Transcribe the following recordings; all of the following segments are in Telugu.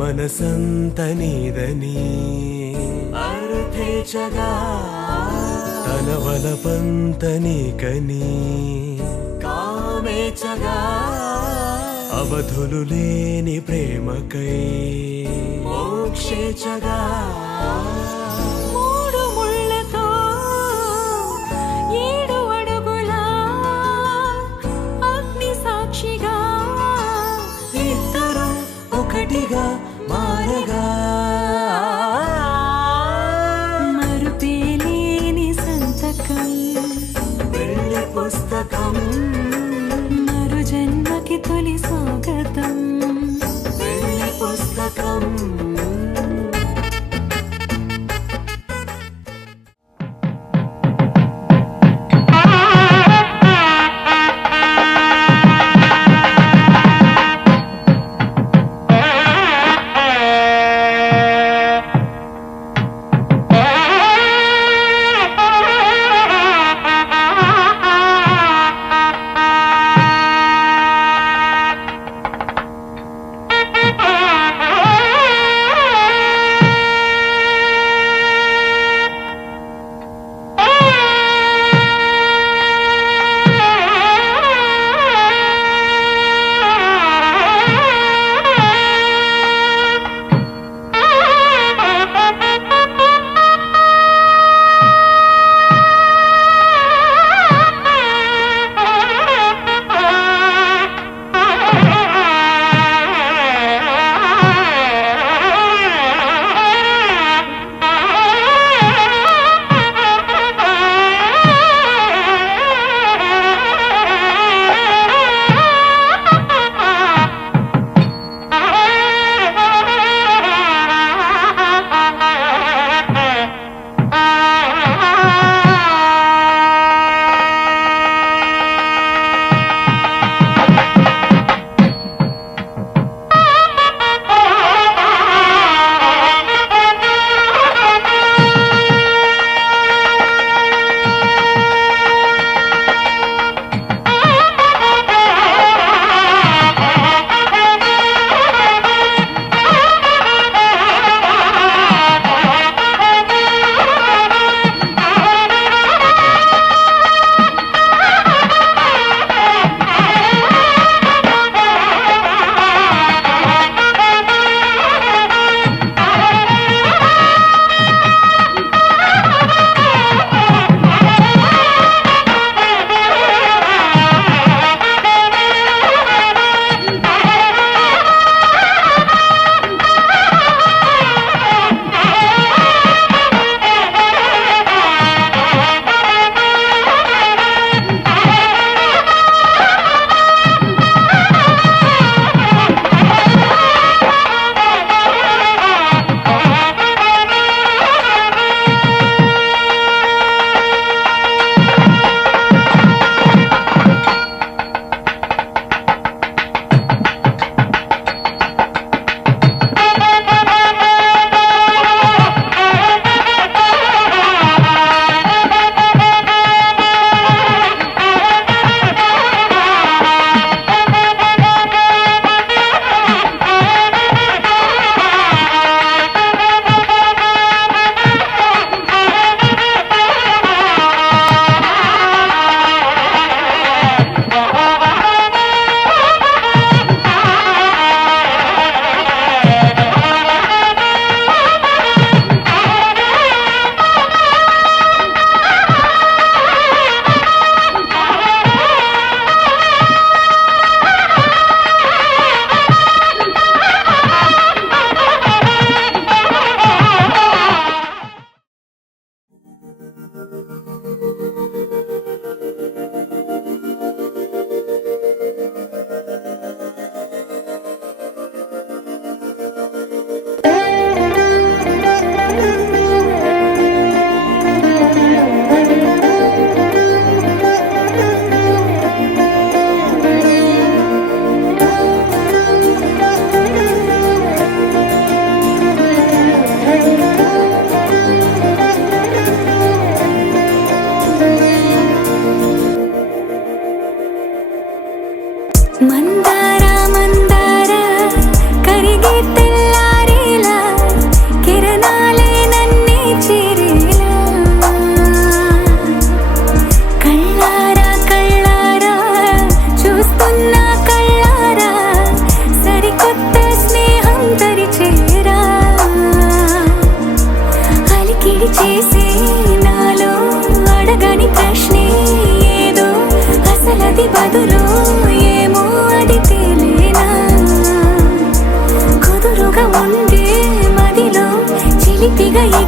మనసంత నీదని అర్థేచగా తన వలపంత నీకని కామేచగా అవధులు లేని ప్రేమకై మోక్షేచగా మూడు ముళ్ళతో 7 అడుగుల అగ్ని సాక్షిగా ఇద్దరు ఒకటిగా మారగా మరుపేలేని సంతకం వెళ్ళి పుస్తకం మరు జన్మకి తొలి స్వాగతం వెళ్ళి పుస్తకం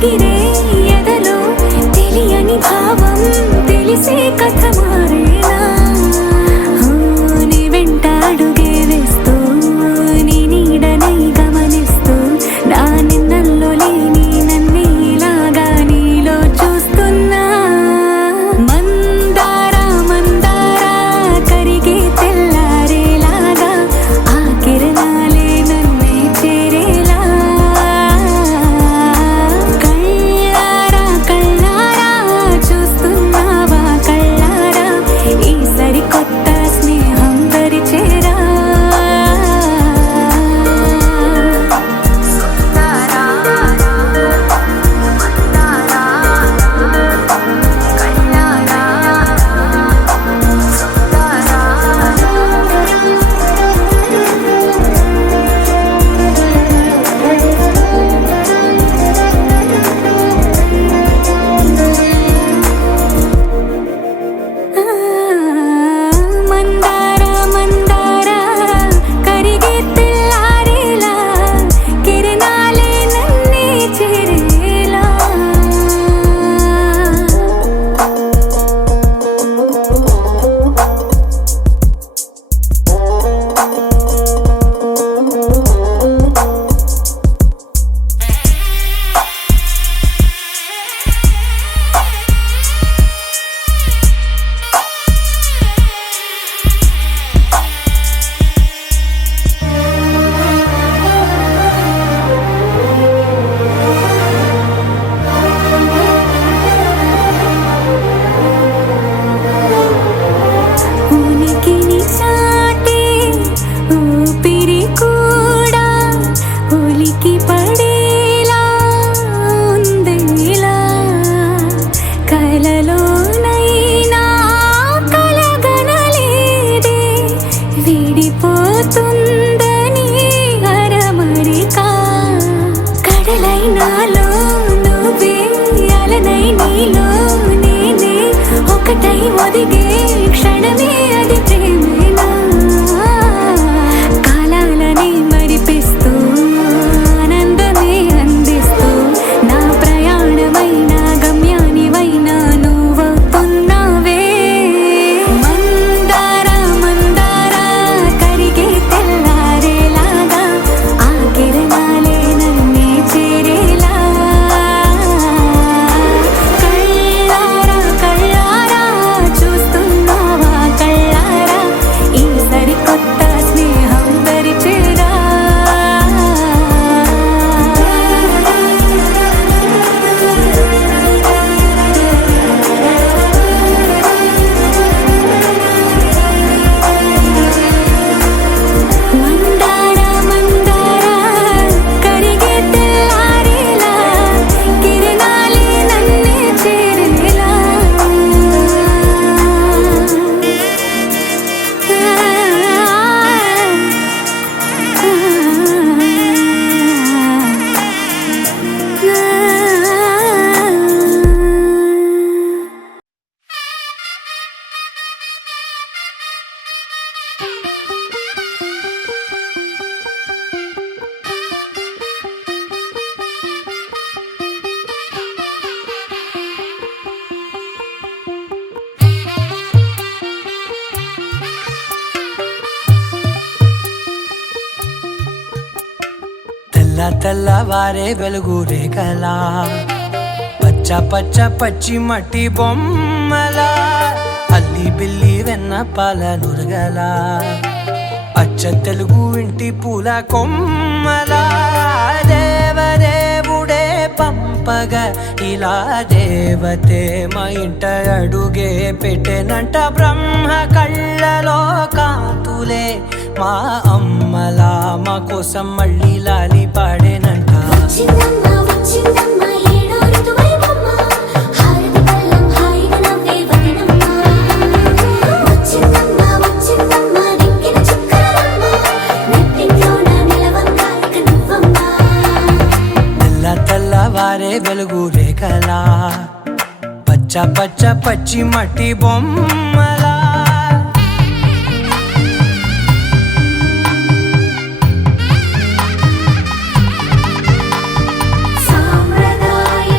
ఎగిరే ఎదలో తెలియని భావం తెలిసే కథ మారేనా నీ వెంట అడుగే వేస్తూ నీ నీడనై గమనిస్తూ నా నిన్నల్లో లేని నన్నే ఇలాగా నీలో చూస్తున్నా మందారా మందారా కరిగే తెల్లారేలాగా ఆ కిరణాలే నన్నే చేరేలా కళ్ళారా కళ్ళారా చూస్తున్నావా కళ్ళారా ఈ సరికొత్త స్నేహం పరిచేరా మందారా మందారా కరిగే తెల్లారేలా కిరణాలే నన్నే చేరేలా ఉనికిని చాటే ఊపిరి కూడా ఉలికి పడేలా ఉందేలా కలలోనైనా కలగనలేదే విడిపోతుందని అరమరికా కడలైనాలో నువ్వే అలనై నీలో నేనే ఒకటై ఒదిగే క్షణమే అది ప్రేమేనా కాలాలని మరిపిస్తూ ఆనందమే అందిస్తూ నా ప్రయాణమైన గమ్యానివైనా నువ్వవుతున్నావే మందారా మందారా కరిగే తెల్లారేలాగా ఆ కిరణాలే నన్నే చేరేలా కళ్ళారా కళ్ళారా చూస్తున్నావా కళ్ళారా ఈ సరికొత్త స్నేహం పరిచేరా మందారా మందారా కరిగే తెల్లారేలా కిరణాలే నన్నే చేరేలా తెల్లవారే వెలుగు రేఖలా పచ్చ పచ్చ పచ్చి మట్టి బొమ్మలా అల్లి బిల్లి వెన్న పాల నురగలా అచ్చ తెలుగు ఇంటి పూల కొమ్మలా దేవదేవుడే పంపగా ఇలా దేవతే మా ఇంట అడుగే పెట్టెనంట బ్రహ్మ కళ్ళలో కాంతులే మా అమ్మలా మా కోసం మళ్ళీ లాలి పాడేనంట వచ్చిందమ్మ వచ్చిందమ్మ ఏడో ఋతువైవమ్మ హారతి పళ్ళం హాయిగా నవ్వే వదనమ్మ వచ్చిందమ్మ వచ్చిందమ్మ దిక్కిన చుక్కలమ్మ నెట్టింట్లోన నిలవంగా ఇక నువ్వమ్మ తెల్లవారే వెలుగు రేఖలా పచ్చ పచ్చ పచ్చి మట్టి బొమ్మలా సాంప్రదాయ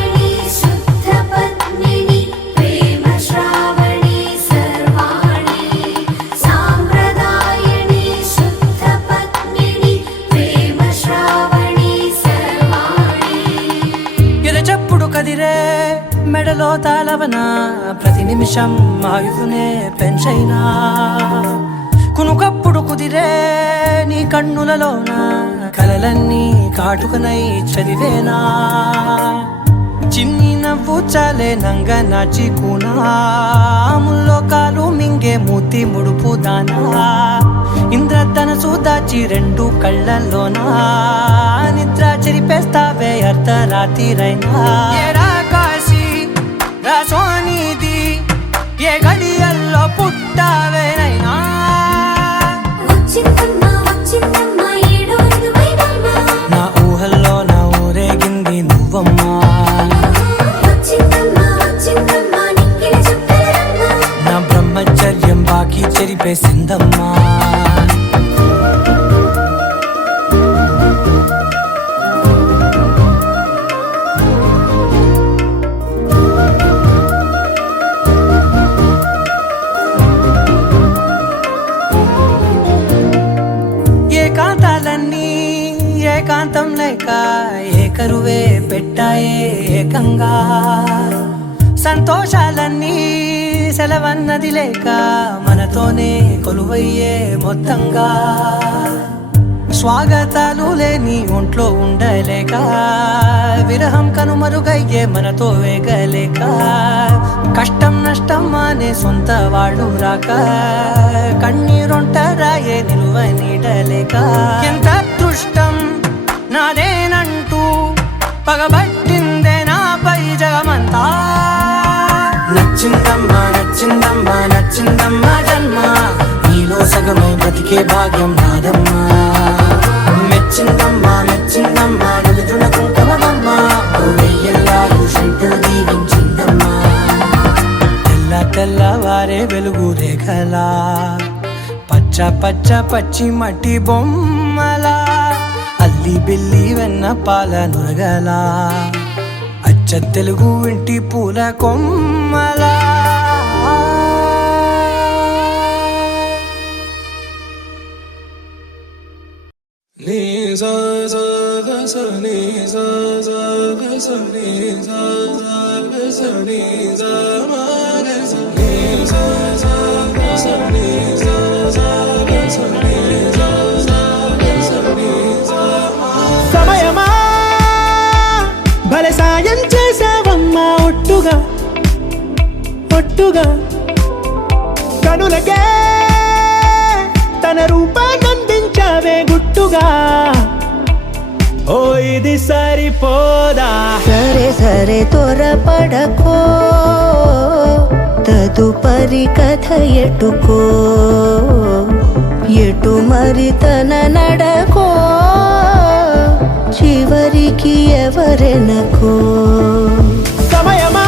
మెడలో తాళవన ప్రతి నిమిషం ఆయుధునే పెంచైనా కునుకప్పుడు కుదిరే నీ కన్నులలోన కలలన్నీ కాటుకనై చదివేనా చిన్ని నవ్వు చాలే నంగ నాచి కూనాముల్లో కాలు మింగే మూతి ముడుపు దానా ఇంద్రధనసు దాచి రెండు కళ్ళల్లోనా నిద్ర చెరిపేస్తావే అర్ధరాత్రిరైనా ఏరా కాశీ రా సోనిది ఏ గడియల్లో పుట్టావేనైనా వచ్చిందమ్మా వచ్చిందమ్మా ఏడో ఋతువైవమ్మా నా ఊహల్లో నా ఊరేగింది నువ్వమ్మా వచ్చిందమ్మా వచ్చిందమ్మా నిక్కిన చుక్కలమ్మా నా బ్రహ్మచర్యం బాకీ చెరిపేసిందమ్మా ఏకాంతాలన్నీ ఏకాంతం లేక ఏకరువే పెట్టాయే ఏకంగా సంతోషాలన్నీ సెలవన్నది లేక మనతోనే కొలువయ్యే మొత్తంగా స్వాగతాలు లేని ఒంట్లో ఉండలేక విరహం కనుమరుగయ్యే మనతో వేగలేక కష్టం నష్టం అనే సొంత వాళ్ళు రాక కన్నీరొంటరాయే నిలువ నీడలేక ఎంత అదృష్టం నాదేనంటూ పగబట్టిందే నాపై జగమంతా నచ్చిందమ్మా నచ్చిందమ్మా నచ్చిందమ్మా జన్మ నీలో సగమై బ్రతికే భాగ్యం నాదమ్మా మెచ్చిందమ్మా మెచ్చిందమ్మా నిలుచున కుంకుమమ్మా వెయ్యల్లాలు శంకులు దీవించిందమ్మా తెల్ల తెల్లవారే వెలుగు రేఖలా పచ్చ పచ్చ పచ్చి మట్టి బొమ్మలా అల్లి బిల్లి వెన్న పాల నురగలా అచ్చ తెలుగు ఇంటి పూల కొమ్మలా నీ సా సా గ స నీ సా సా గ స నీ సా సా గ స నీ సా మా గ స నీ సా సా గ స నీ సా సా గ స నీ సా సా గ స నీ సా మా సమయమా భలే సాయం చేసావమ్మా ఒట్టుగా ఒట్టుగా కనులకే తన రూపాన్నందించావే గుట్టుగా ఓ ఇది సరిపోదా సరే సరే త్వరపడకో తదుపరి కథ ఎటుకో ఎటు మరి తన నడకో చివరికి ఎవరెనకో సమయమా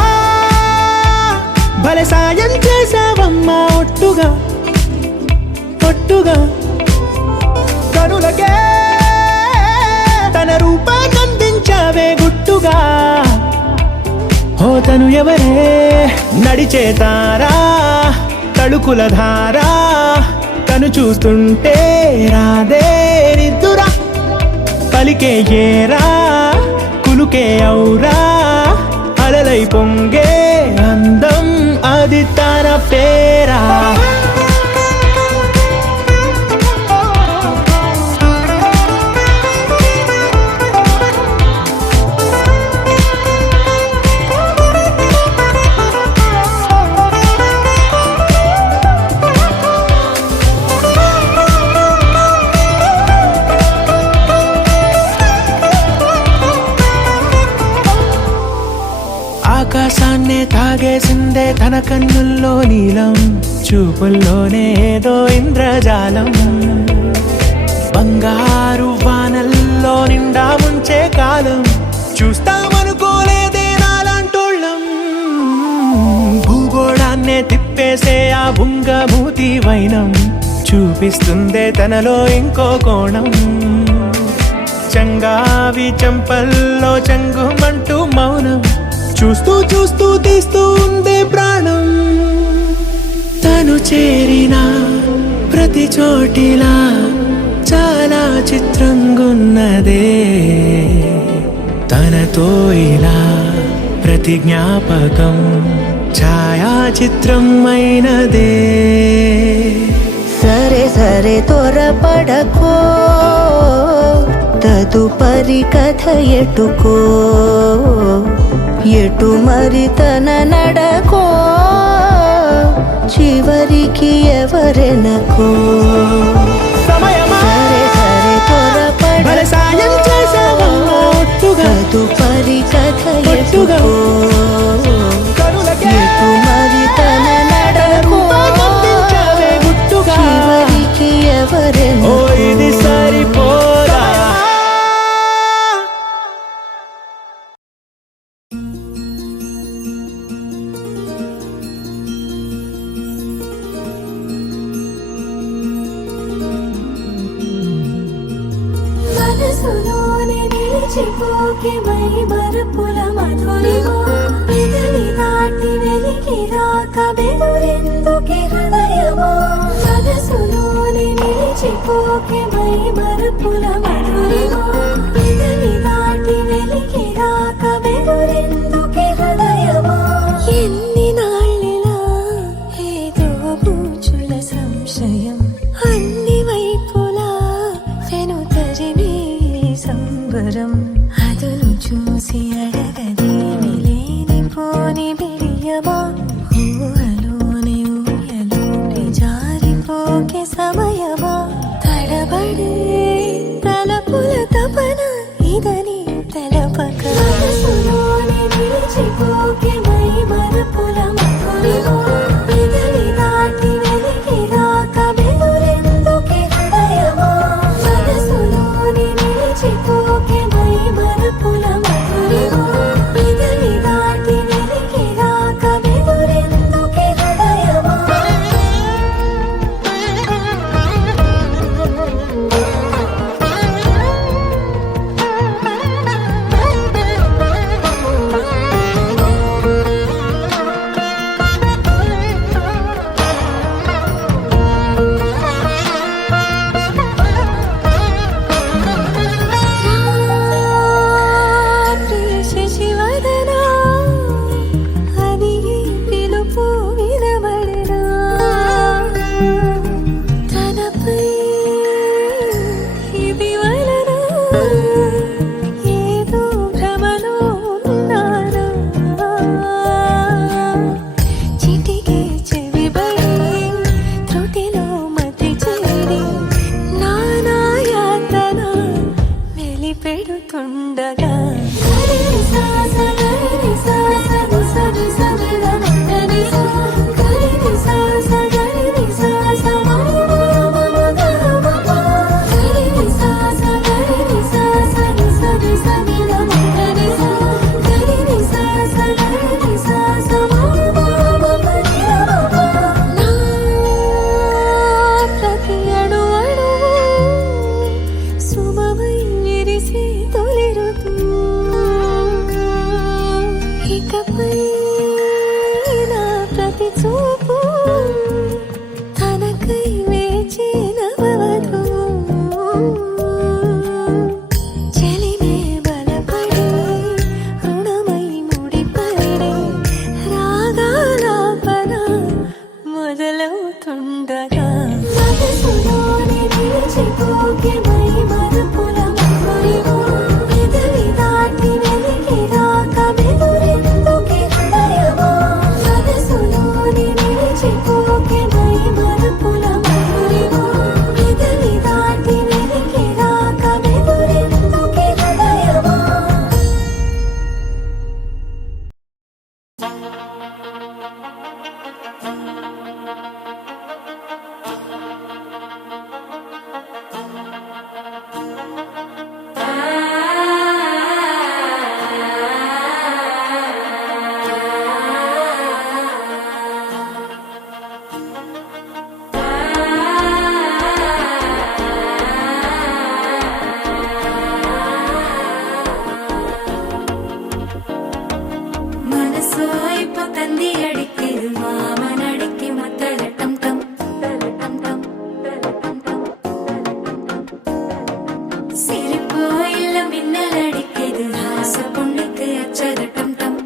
భలే సాయం చేసావమ్మా ఒట్టుగా ఒట్టుగా కనులకే తన రూపాన్నందించావే గుట్టుగా ఓ తను ఎవరే నడిచే తారా తళుకుల ధారా తను చూస్తుంటే రాదే నిద్దురా పలికే ఏరా కులుకే ఔరా అలలై పొంగే అందం అది తన పేరా ఆకాశాన్నే తాగేసిందే తన కన్నుల్లో నీలం చూపుల్లోనే ఏదో ఇంద్రజాలం బంగారు వానల్లో నిండా ముంచే కాలం చూస్తామనుకోలేదే నాలాంటోళ్ళం భూగోళాన్నే తిప్పేసే ఆ బుంగమూతి వైనం చూపిస్తుందే తనలో ఇంకో కోణం చంగావి చంపల్లో చంగుమంటూ మౌనం చూస్తూ చూస్తూ తీస్తూ ఉందే ప్రాణం తను చేరిన ప్రతి చోటిలా చాలా చిత్రంగున్నదే తనతో ఇలా ప్రతి జ్ఞాపకం ఛాయాచిత్రం అయినదే. సరే సరే త్వరపడకో, తదుపరి కథ ఎటుకో, ఎటు మరి తన నడకో, చివరికి ఎవరెనకో. సరే సరే త్వరపడకో, తదుపరి కథ ఎటుకో, ఎటు మరి తన నడకో, చివరికి ఎవరెనకో. ఇది సరిపోదా? మనసులోనే నిలిచిపోకే మై మరుపుల మధురిమో, పెదవి దాటి వెలికి రాక బెదురెందుకే హృదయమో. మనసులోనే నిలిచిపోకే మై మరుపుల మధురిమో, పెదవి దాటి వెలికి రాక బెదురెందుకే హృదయమో. ఎన్ని నాళ్ళిలా ఏదో బూచుల సంశయం, అన్ని వైపులా వెనుతరిమే సంబరం. అదును చూసి అడగదేమి లేనిపోని బిడియమా, ఊహలోని ఊయలోని జారిపోకే సమయమా. తడబడే తలపుల తపన ఇదని తెలపక, మనసులోని నిలిచిపోకే మై మరుపుల మధురిమో, పెదవి దాటి వెలికి రాక బెదురెందుకే హృదయమో. మనసులోని నిలిచిపోకే మై మరుపుల మధురిమో, పెదవి దాటి వెలికి రాక బెదురెందుకే హృదయమో. శశివదనా అని పిలుపు వినబడనా, తనపై ఇది వలన ఏదో భ్రమలో ఉన్నానా. చిటికే చెవిబడి త్రుటిలో మతి చేరి నానాయాతన వెలిపెడుతుండగా, ప్రతి అణు అణువు సుమమై విరిసే తొలి ఋతువు. ఇకపై నా ప్రతి చూపు తనకై వేచి నవవధువు. చెలిమే బలపడి రుణమై ముడిపడి రాగాలాపన మొదలవుతుండగా, మనసులోని నిలిచిపోకే మై మరుపుల మధురిమో, పెదవి దాటి వెలికి రాక బెదురెందుకే హృదయమో. మనసులోని నిలిచిపోకే మై మరుపుల మధురిమో, పెదవి దాటి వెలికి రాక బెదురెందుకే హృదయమో. మనసు అయిపోతంది అడిక్కిదు మామనడిక్కి మత్తల టం టం టం టం சிரிப்போ இல்ல மின்னல் அடிக்குது ஆசை பொண்ணுக்கு அச்சது டம் டம்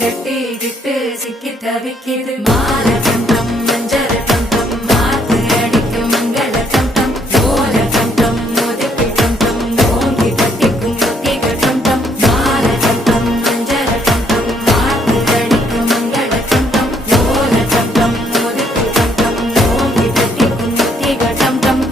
கட்டி விட்டு சிக்கி தவிக்குது மாற டம் டம் மஞ்சர டம் டம் மாத்து அடிக்கும் மங்கள டம் டம் ஓல டம் டம் மோதிக்கு டம் டம் ஓங்கி தட்டிக்கும் முத்திக டம் டம் மாற டம் டம் மஞ்சர டம் டம் மாத்து அடிக்கும் மங்கள டம் டம் ஓல டம் டம் மோதிக்கு டம் டம் ஓங்கி தட்டிக்கும் முத்திக டம் டம்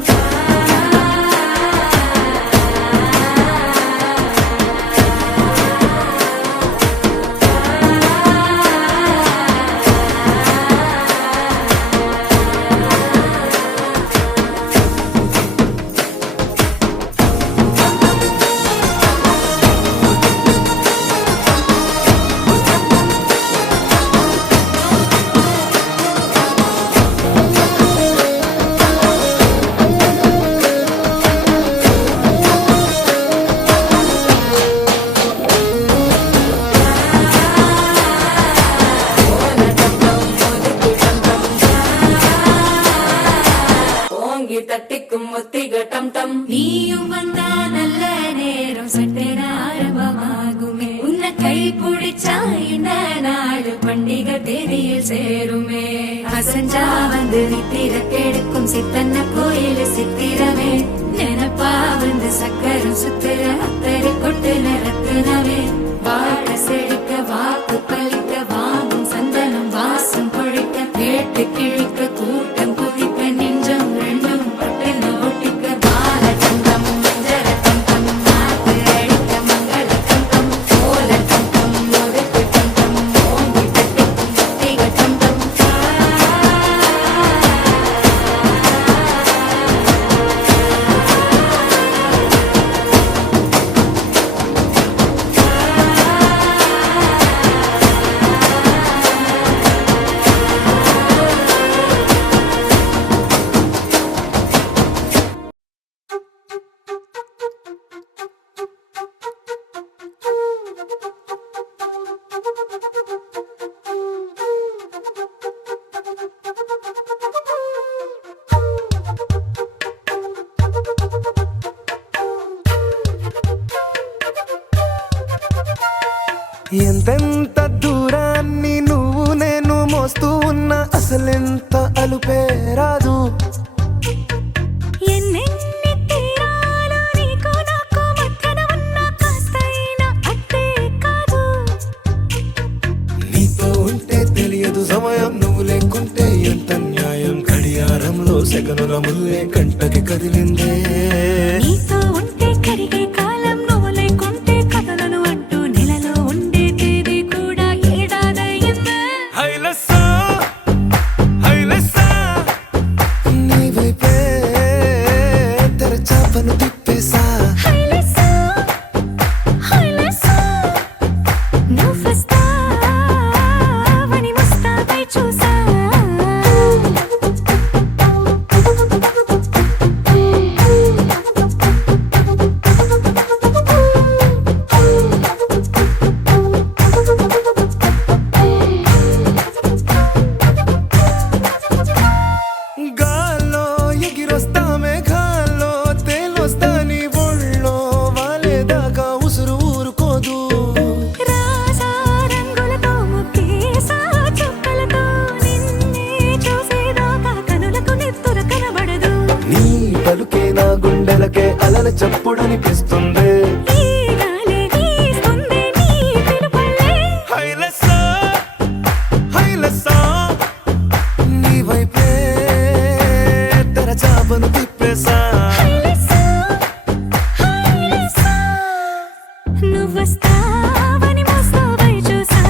ஓங்கி தட்டிக்கும் முத்திக டம் டம் நீயும் வந்தா நல்ல நேரம் சட்டென ஆரம்பமாகுமே உன்னை கை பிடிச்சா இந்த நாடு பண்டிகை தேதியில் சேருமே அசஞ்சா வந்து நித்திர கெடுக்கும் சித்தன்ன கோயில் சித்திரமே நினப்பா வந்து சக்கரம் சுத்துற அத்தரை கொட்டு நிறத்துனவே வாழ செழிக்க வாக்கு பலிக்க வாங்கும் சந்தனம் வாசம் பொழிக்க கேட்டு கிழிக்க கூட்டம் குதிக்க நெஞ்சம் ரெண்டும் பட்டுன்னு ஒட்டிக்க பால தங்கம் மஞ்சர தங்கம் மாத்து அடிக்க மங்கள தங்கம் ஓல தங்கம் ஒதுக்கு தங்கம் ஓங்கி தட்டிக்கும் முத்திக தங்கம் ఎంతెంత దూరాన్ని నువ్వు నేను మోస్తూ ఉన్నా అసలెంత అలుపే రాదు ఎన్నెన్ని తీరాలు నీకు నాకు మధ్యన ఉన్న కాస్తైనా అట్టే కాదు నీతో ఉంటే తెలియదు సమయం నువ్వు లేకుంటే ఎంత న్యాయం గడియారంలో సెకనుల ముల్లే కంటకి కదిలిందే నీతో ఉంటే కరిగే కాలం నువ్వు లేకుంటే కథలను అంటూ నెలలో ఉండే తేదీ కూడా ఏడాదయ్యిందే హైలెస్సా హైలెస్సా నీ వైపే తెరచాపను తిప్పేసా హైలెస్సా హైలెస్సా నువ్వు వస్తావని ముస్తాబై చూసా గాల్లో ఎగిరొస్తా మేఘాల్లో తేలొస్తా నీ ఒళ్ళో వాలేదాకా ఉసురు ఊరుకోదు రాజా రంగులతో ముక్కేసా చుక్కలతో నిన్నే చూసేదాకా కనులకు నెత్తుర కనబడదు నీ పలుకే నా గుండెలకే అలల చప్పుడనిపిస్తుంది ఈ గాలి వీస్తుంది నీ పిలుపులే హైలెస్సా హైలెస్సా నీ వైపే తెరచాపను తిప్పేసా హైలెస్సా హైలెస్సా నువ్వు వస్తావని ముస్తాబై చూసా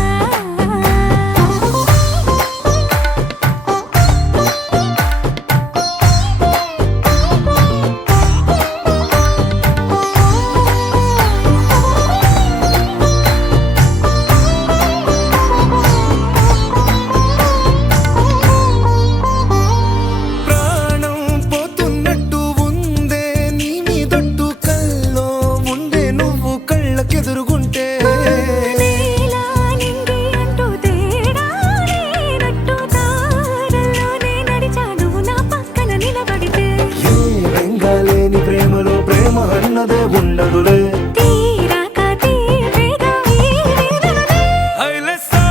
ప్రాణం పోతున్నట్టు ఉందే నీ మీదొట్టు కల్లో ఉండే నువ్వు కళ్ళకెదురుగుంటే నీలా నింగి అంటూ తేడా లేనట్టు దారుల్లోనే నడిచా నువ్వు నా పక్కన నిలబడితే ఏ వెంగాలేని ప్రేమలో ప్రేమ అన్నదే ఉండదులే తీరాక తీపిగా ఈ వేదనలే హైలెస్సా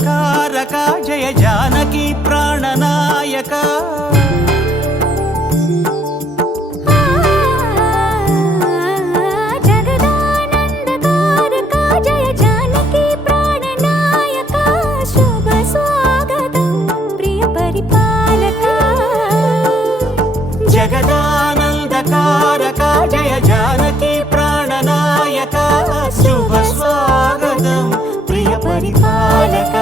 జగదానందకారక జయ జానకి ప్రాణనాయక జగదానందకారక జయ జానకి ప్రాణనాయక శుభ స్వాగతం ప్రియ పరిపాలక జగదానందకారక జయ జానకి ప్రాణనాయక శుభ స్వాగతం ప్రియ పరిపాలక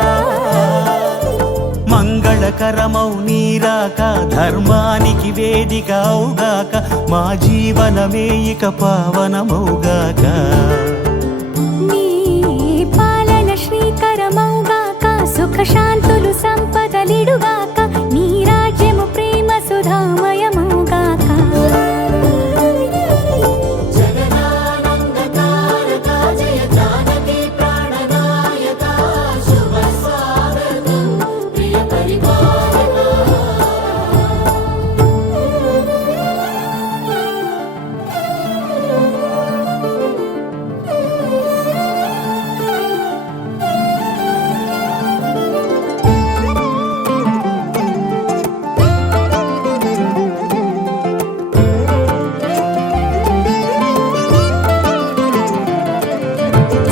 మంగళకరమౌ నీరాక ధర్మానికి వేదిక అవుగాక మా జీవనమే ఇక పావనమౌగాక నీ పాలన శ్రీకరమౌగాక సుఖ శాంతులు సంపదలిడుగాక నీ రాజ్యము ప్రేమ సుధామయమౌగాక జగదానందకారక జయ జానకి ప్రాణనాయక శుభ స్వాగతం ప్రియ పరిపాలక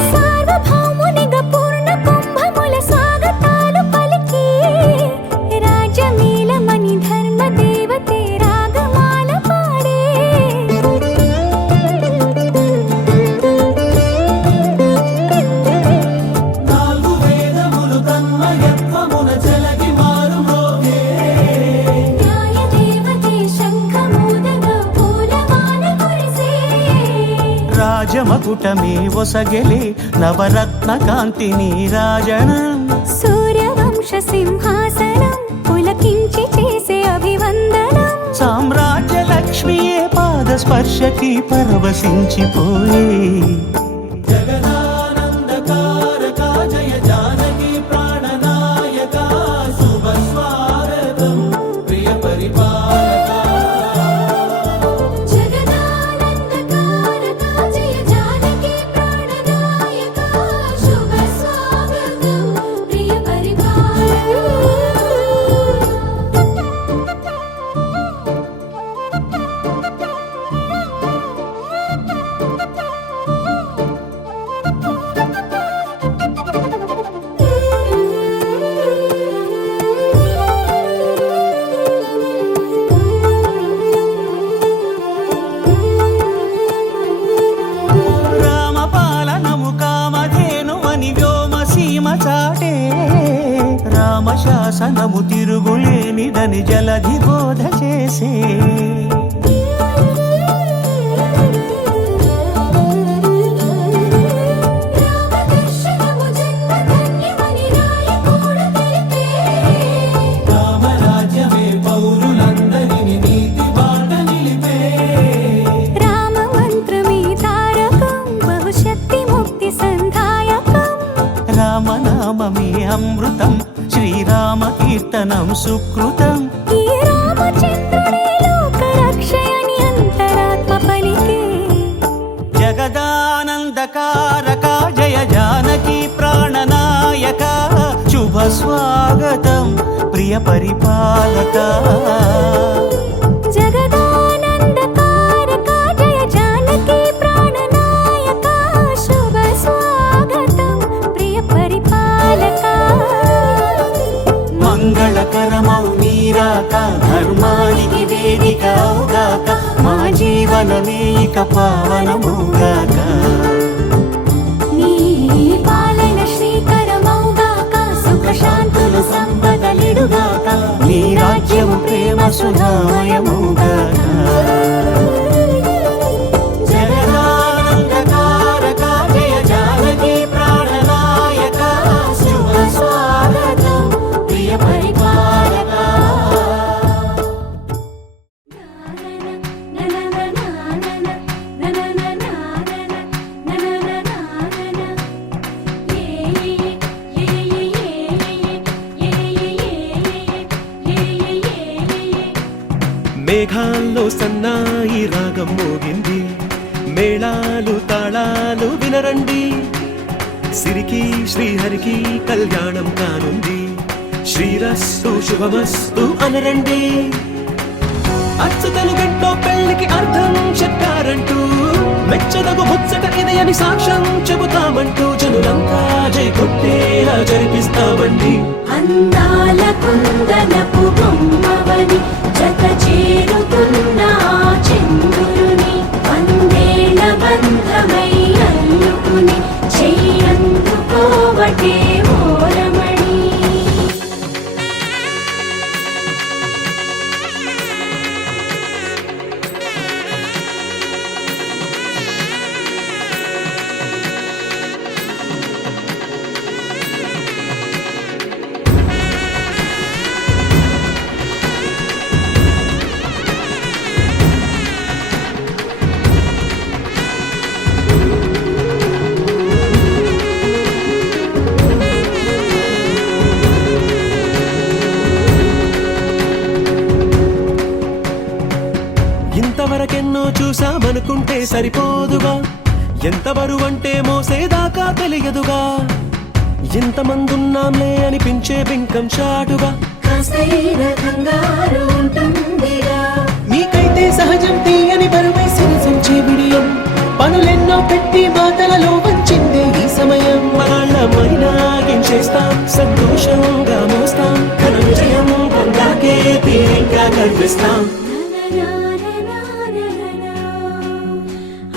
సార్వభౌమునిగా పూర్ణ కుంభముల స్వాగతాలు పలికి రాజమేళమణి ధర్మ దేవతే రాగమాల పాడే నాలుగు వేదములు తన్మయత్వమున జలగి మారు న్యాయ దేవతే శంఖమూదగా పూలమాల కురిసే రాజమకుటమే ఒసగెలే నవరత్న కాంతి నీరాజనం సూర్యవంశ సింహాసనం పులకించి చేసే అభివందనం సామ్రాజ్య లక్ష్మియే పాద స్పర్శకి పరవశించిపోయే జగదానందకారక జయ జానకి ప్రాణనాయక శుభ స్వాగతం ప్రియ పరిపాలక జగదానందకారక జయ జానకి ప్రాణనాయక శుభ స్వాగతం ప్రియ రామపాలనము కామధేను అని వ్యోమసీమ చాటే రామశాసనము తిరుగులేనిదని జలధి బోధ చేసే రామదర్శనము జన్మధన్యమని నాయకుడు తెలిపే రామరాజ్యమే పౌరులందరిని నీతి బాట నిలిపే రామ మంత్రమే తారకం బహుశక్తి ముక్తి సంధాయకం రామనామమే అమృతం శ్రీరామ కీర్తనం సుకృతం ఈ రామచంద్రుడే లోక రక్షయని అంతరాత్మ పలికే జగదానందకారక జయ జానకి ప్రాణనాయక శుభ స్వాగతం ప్రియ పరిపాలక జగదానందకారక జయ జానకి ప్రాణనాయక శుభ స్వాగతం ప్రియ పరిపాలక మంగళకరమౌ నీరాక ధర్మానికి వేదిక అవుగాక మా జీవనమే ఇక పావనమౌగాక నీ పాలన శ్రీకరమౌగాక సుఖ శాంతులు సంపదలిడుగాక నీ రాజ్యము ప్రేమ సుధామయమౌగాక జగదానందకారక జయ జానకి ప్రాణనాయక శుభ స్వాగతం ప్రియ పరిపాలక మేఘాల్లో సన్నాయి రాగం మోగింది మేళాలు తాళాలు వినరండి సిరికి శ్రీహరికి కళ్యాణం కానుంది. శ్రీరస్తు శుభమస్తు అనరండి. అచ్చు తెలుగింట్లో పెళ్లికి అర్థం చెప్పారంటూ మెచ్చదగు ముచ్చట ఇది అని సాక్ష్యం చెబుతామంటూ జనులంతా జై కొట్టేలా జరిపిస్తామండి. అందాల కుందనపు బొమ్మవని జత చేరుతున్న చంద్రుని వందేళ్ల బంధమై అల్లుకుని చెయ్యందుకోవటే ఓరమణి. ఇంతవరకెన్నో చూసామనుకుంటే సరిపోదుగా, ఎంత బరువంటే మోసేదాకా తెలియదుగా. ఇంతమందున్నాంలే అనిపించే బింకం చాటుగా కాస్తైన కంగారు ఉంటుందిగా. మీకైతే సహజం తీయని బరువై సిరిసంచే బిడియం. పనులెన్నో పెట్టి మాటలలో వంచిందే ఈ సమయం. వాళ్ళమైనా ఏం చేస్తాం, సంతోషంగా మోస్తాం. ఘన విజయం పొందాకే తీరిగ్గా కనిపిస్తాం.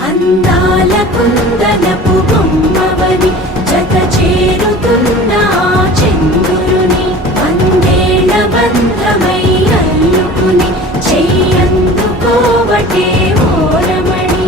అందాల కుందనపు బొమ్మవని జత చేరుతున్న చంద్రుని వందేళ్ల బంధమై అల్లుకుని చెయ్యందుకోవటే ఓరమణి.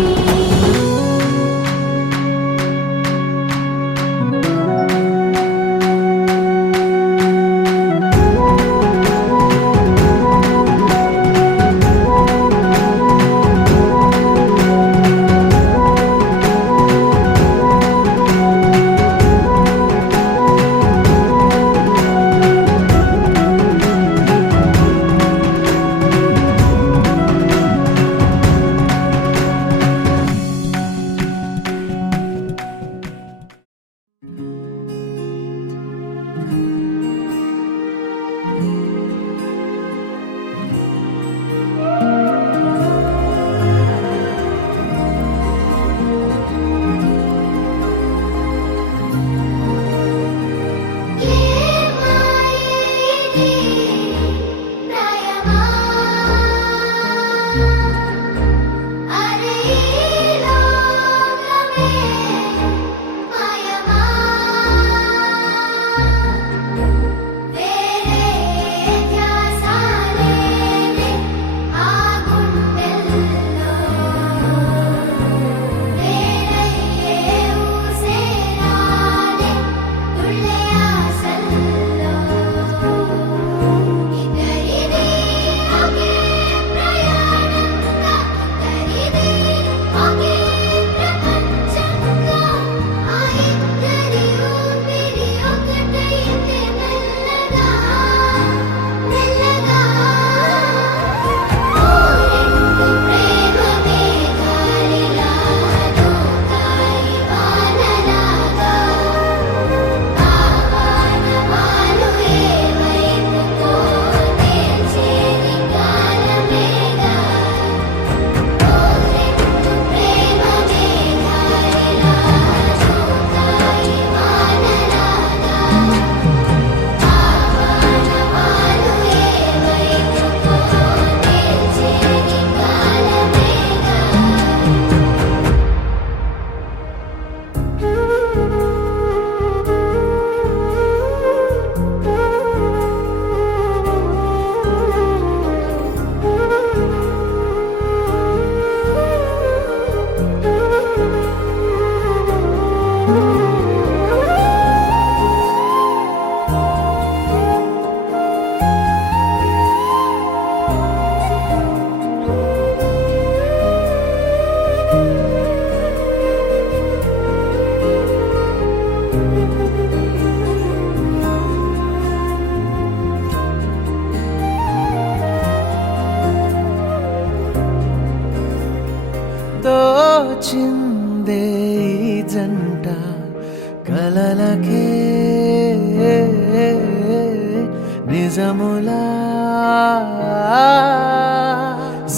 నిజములా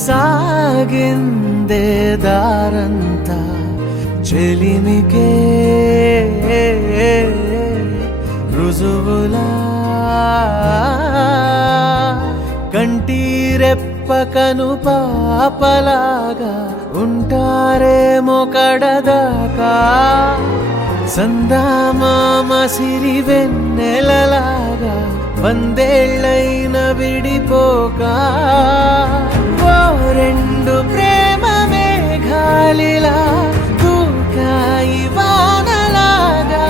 సాగిందే దారంతా చెలిమికే రుజువులా కంటిరెప్పకను పాపలాగా ఉంటారేమో కడదాకా సందామామ సిరి వెన్నెలలాగా వందేళ్ళైన విడిపోక ఓ రెండు ప్రేమ మేఘాలిలా దూకాయి వానలాగా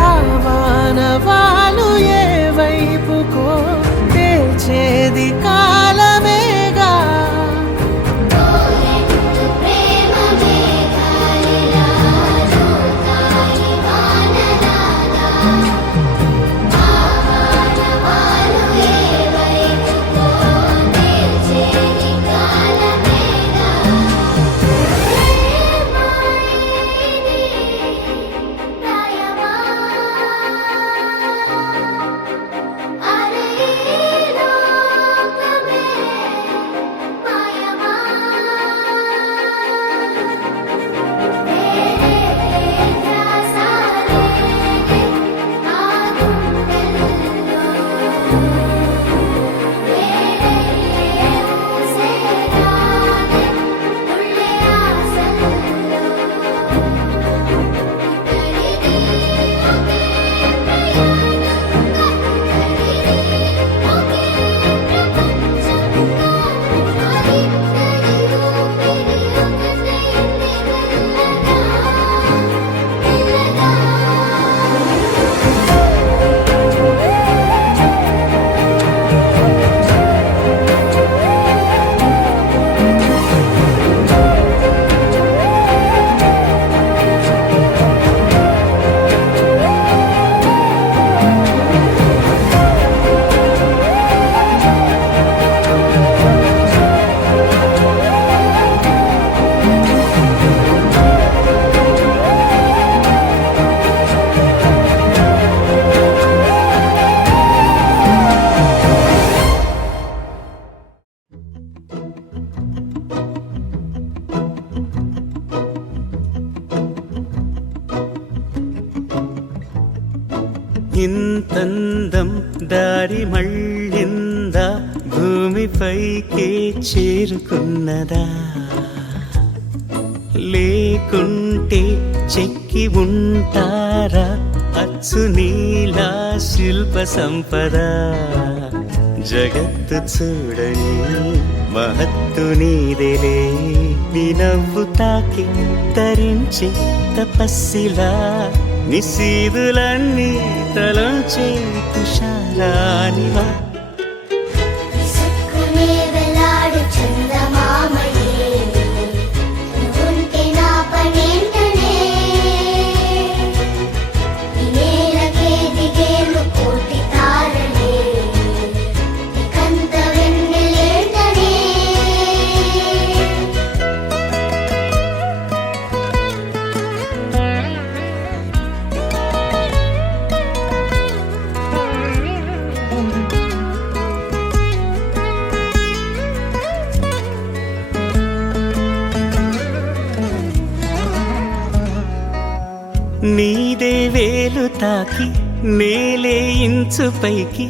ఆ వానవాలు ఏ వైపుకో తెచేది కాలమేగా ఇంతందం దారి మళ్ళిందా భూమిపైకే చేరుకున్నదా లేకుంటే చెక్కి ఉంటారా అచ్చు నీలా శిల్ప సంపద జగత్తు చూడని మహత్తు నీదేలే నీ నవ్వు తాకి తరించి తపస్సిలా నిశీదులన్నీ తలంచే తుషారానివా నీదే వేలు తాకి నేలే ఇంచు పైకి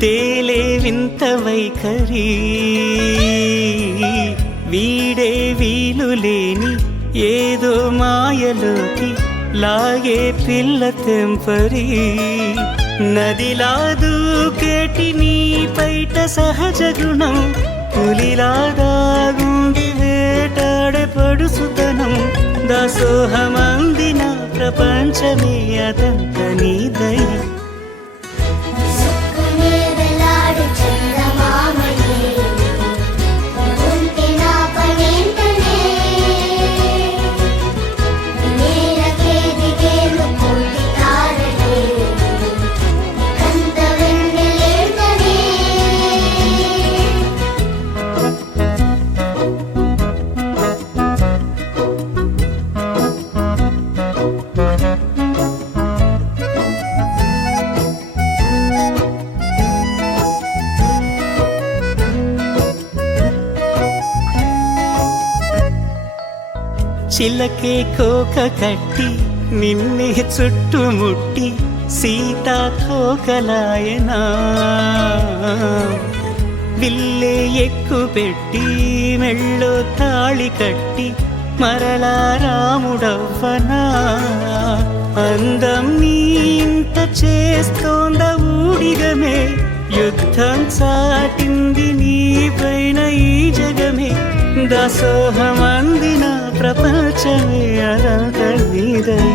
తేలే వింత వైఖరి వీడే వీలు లేని ఏదో మాయలోకి లాగే పిల్ల తెంపరి నదిలా దూకేటి నీ పైట సహజ గుణం పులిలా దాగుండి వేటాడే పడుసుతనం దాసోహమందిన ప్రపంచమే అదంత నీ దయ చిలకే కోక కట్టి నిన్నే చుట్టుముట్టి సీతాకోకలాయనా విల్లే ఎక్కు పెట్టి మెళ్ళో తాళి కట్టి మరలా రాముడవ్వనా అందం నీ ఇంత చేస్తోంద ఊడిగమే యుద్ధం చాటింది నీ పైన ఈ జగమే దాసోహమందిన ప్రపంచమే అదంత నీదై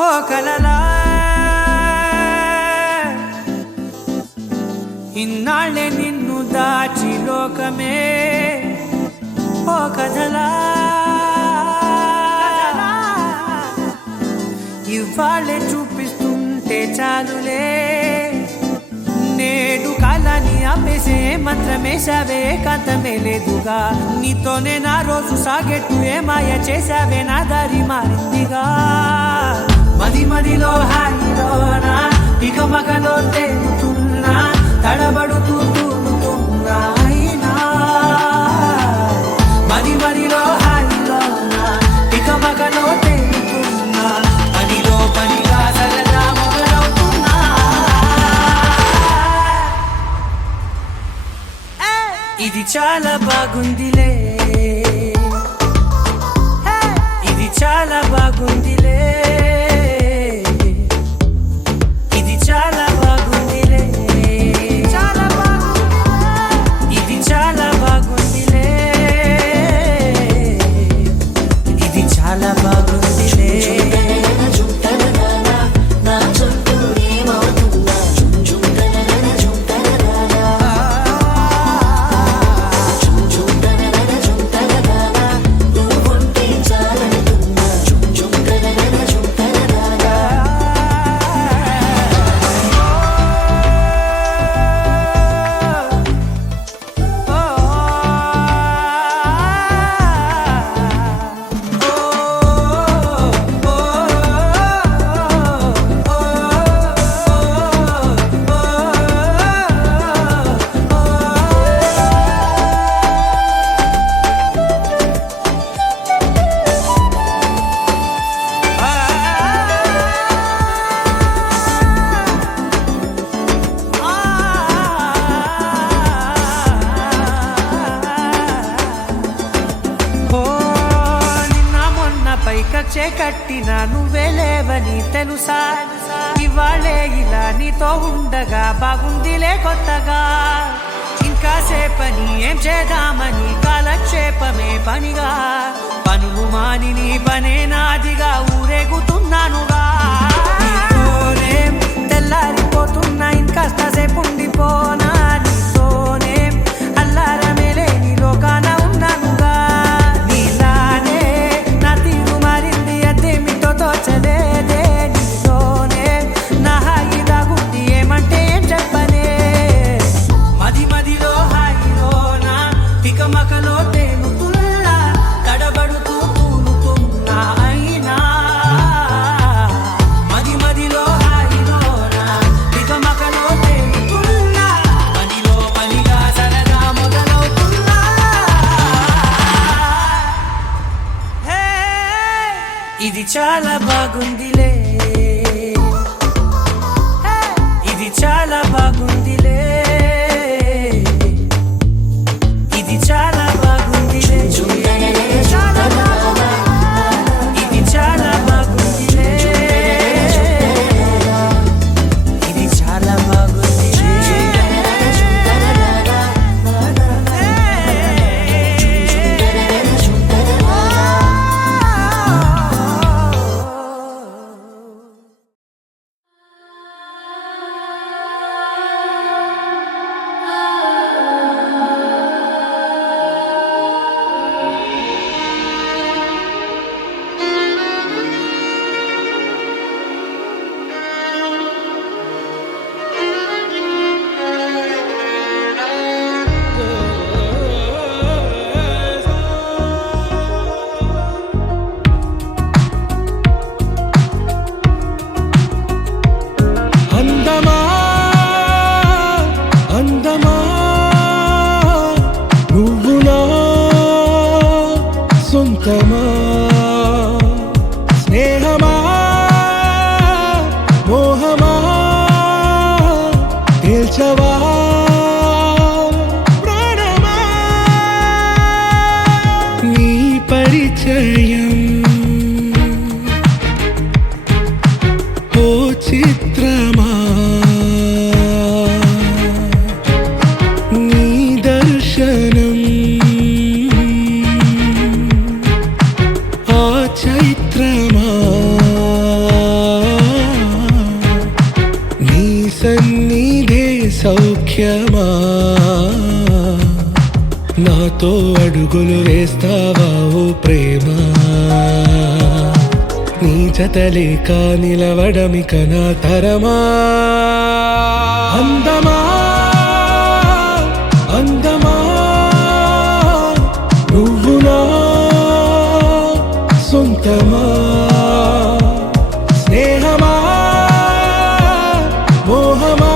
ఓ కలలా ఇన్నాళ్ళే నిన్ను దాచి లోకమే ఓ కథలా ఇవాళ్ళే చూపిస్తుంటే చాలులే నేడు కాలాన్ని ఆపేసే మంత్రమేసావే కాంతమే లేదుగా నీతోనే నా రోజు సాగెట్టు ఏ మాయ చేసావే నా దారి మారిందిగా మది మదిలో హాయిలోనా ఇక మగలో తేలుతున్నా తడబడుతూ తూలుతున్నా అయినా మది మదిలో హాయిలోనా ఇక మగలో తేలుతున్నా పనిలో పనిగా సరదా మొదలవుతున్నా ఇది చాలా బాగుందిలే ఇది చాలా బాగుందిలే ఇది చాలా బాగుందిలే చాలా బాగుంది ఇది చాలా బాగుందిలే ఇది చాలా బాగుందిలే పైకచ్చే కట్టినా నువ్వే లేవని తెలుసా ఇవాళే ఇలా నీతో ఉండగా బాగుందిలే కొత్తగా ఇంకా సేపని ఏం చేద్దామని కాలక్షేపమే పనిగా పనులు మాని నీ పనే నాదిగా ఊరేగుతున్నానుగా నీతోనే తెల్లారిపోతున్నా ఇంకాస్త సేపు ఉండిపోనా నీతోనే అల్లారమే లేని లోకాన ఉన్నానుగా నీలానే నా తీరు మారింది అదేమిటో తోచలేదే నీతోనే నా హాయి దాగుంది ఏమంటే ఏం చెప్పనే మది మదిలో హాయిలోనా తికమకలో తేలుతున్నా తడబడుతూ తూలుతున్నా అయినా మది మదిలో హాయిలోనా తికమకలో తేలుతున్నా పనిలో పనిగా సరదా మొదలవుతున్నా హే ఇది చాలా బాగుందిలే హే ఇది చాలా బాగుందిలే ఇది చాలా బాగుందిలే చాలా బాగుంది ఇది చాలా బాగుందిలే ఇది చాలా బాగుందిలే సొంతమా స్నేహమా మోహమా తేల్చవా ప్రాణమా నీ పరిచయం ఓ చిత్రమా నీ దర్శనం ఆ చైత్రమా నీ సన్నిధే సౌఖ్యమా నాతో అడుగులు వేస్తావా ఓ ప్రేమ నీ జతలేక నిలవడమిక నా తరమా అందమా అందమా నువ్వు నా సొంతమా స్నేహమా మోహమా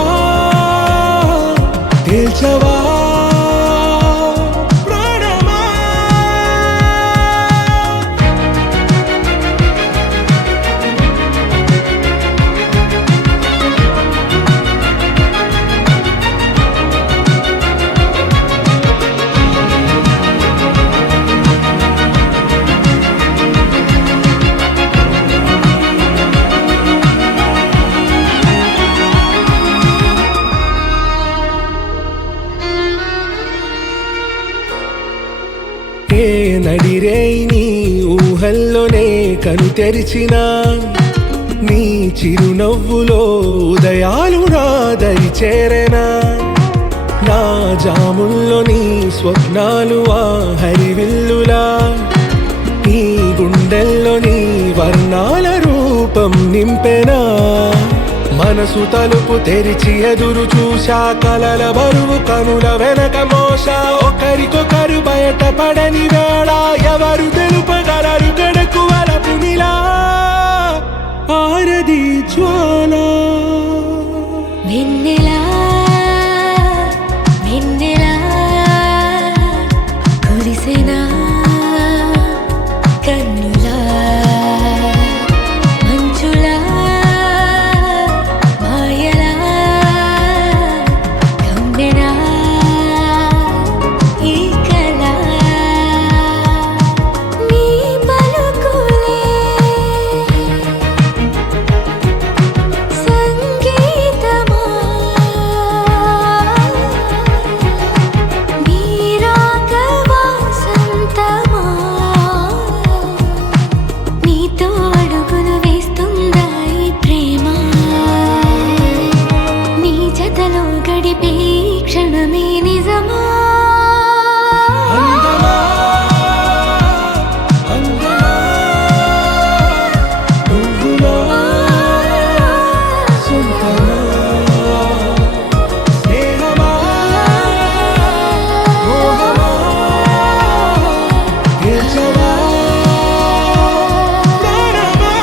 తేల్చవా ప్రాణమా ఏ నడిరే నీ ఊహల్లోనే కను తెరిచిన నీ చిరునవ్వులో ఉదయాలు నా దరి చేరెనా నా జాముల్లో నీ స్వప్నాలు ఆ హరివిల్లులా నీ గుండెల్లో నీ వర్ణాల రూపం నింపెనా మనసు తలుపు తెరిచి ఎదురు చూశా కలల బరువు కనుల వెనక మోసా ఒకరికొకరు బయటపడని వేళ ఎవరు తెలుపగలరు గడకు వలపు నిలా ఆరది జ్వాల వెన్నెలా వెన్నెలా కురిసెనా కన్నులా మంచులా మాయలా కమ్మెనా ఈ కళ నీ పలుకులే సంగీతమా నీ రాగవా సంతమా నీతో అడుగులు వేస్తుందా ఈ ప్రేమ నీ జతలో గడిపే ఈ క్షణమే నిజమా అందమా అందమా నువ్వు నా సొంతమా స్నేహమా మోహమా తేల్చవా ప్రాణమా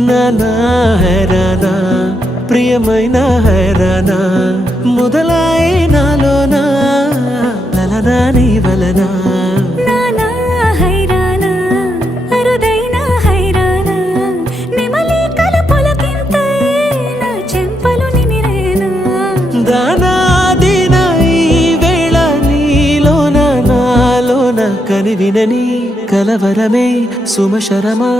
నానా హైరానా ప్రియమైన హైరానా మొదలాయి నాలోనా లలనా నీ వలనా నానా హైరానా అరుదైన హైరానా నెమలి కలుపులకింతై నా చెంపలు నిమిరేనా దానా దినా ఈ వేళ నీలోన నాలోన కనివినని కలవరమే సుమశరమా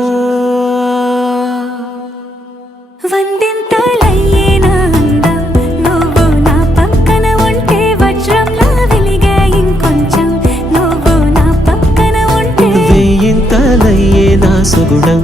వందింతలయ్యేనా అందం నువ్వు నా పక్కన ఉంటే వజ్రంలా వెలిగే ఇంకొంచెం నువ్వు నా పక్కన ఉంటే వేయింతలయ్యే నా సుగుణం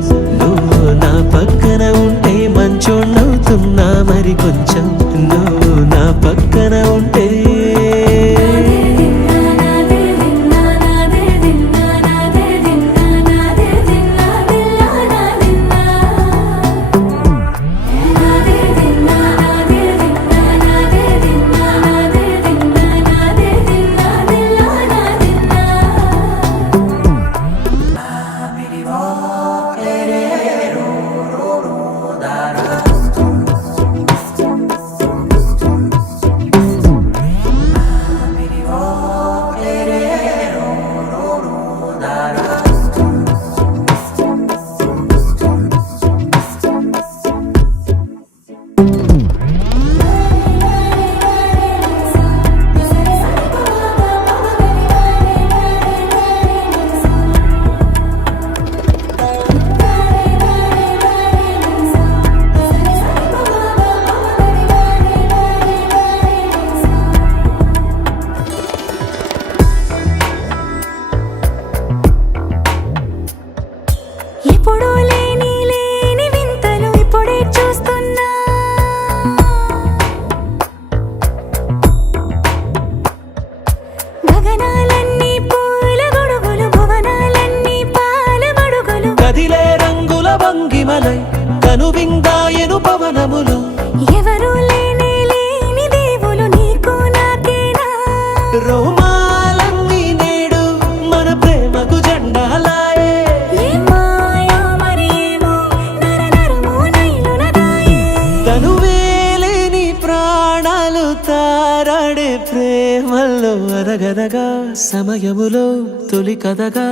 తారాడే ప్రేమల్లో అదగదగా సమయములో తొలి కథగా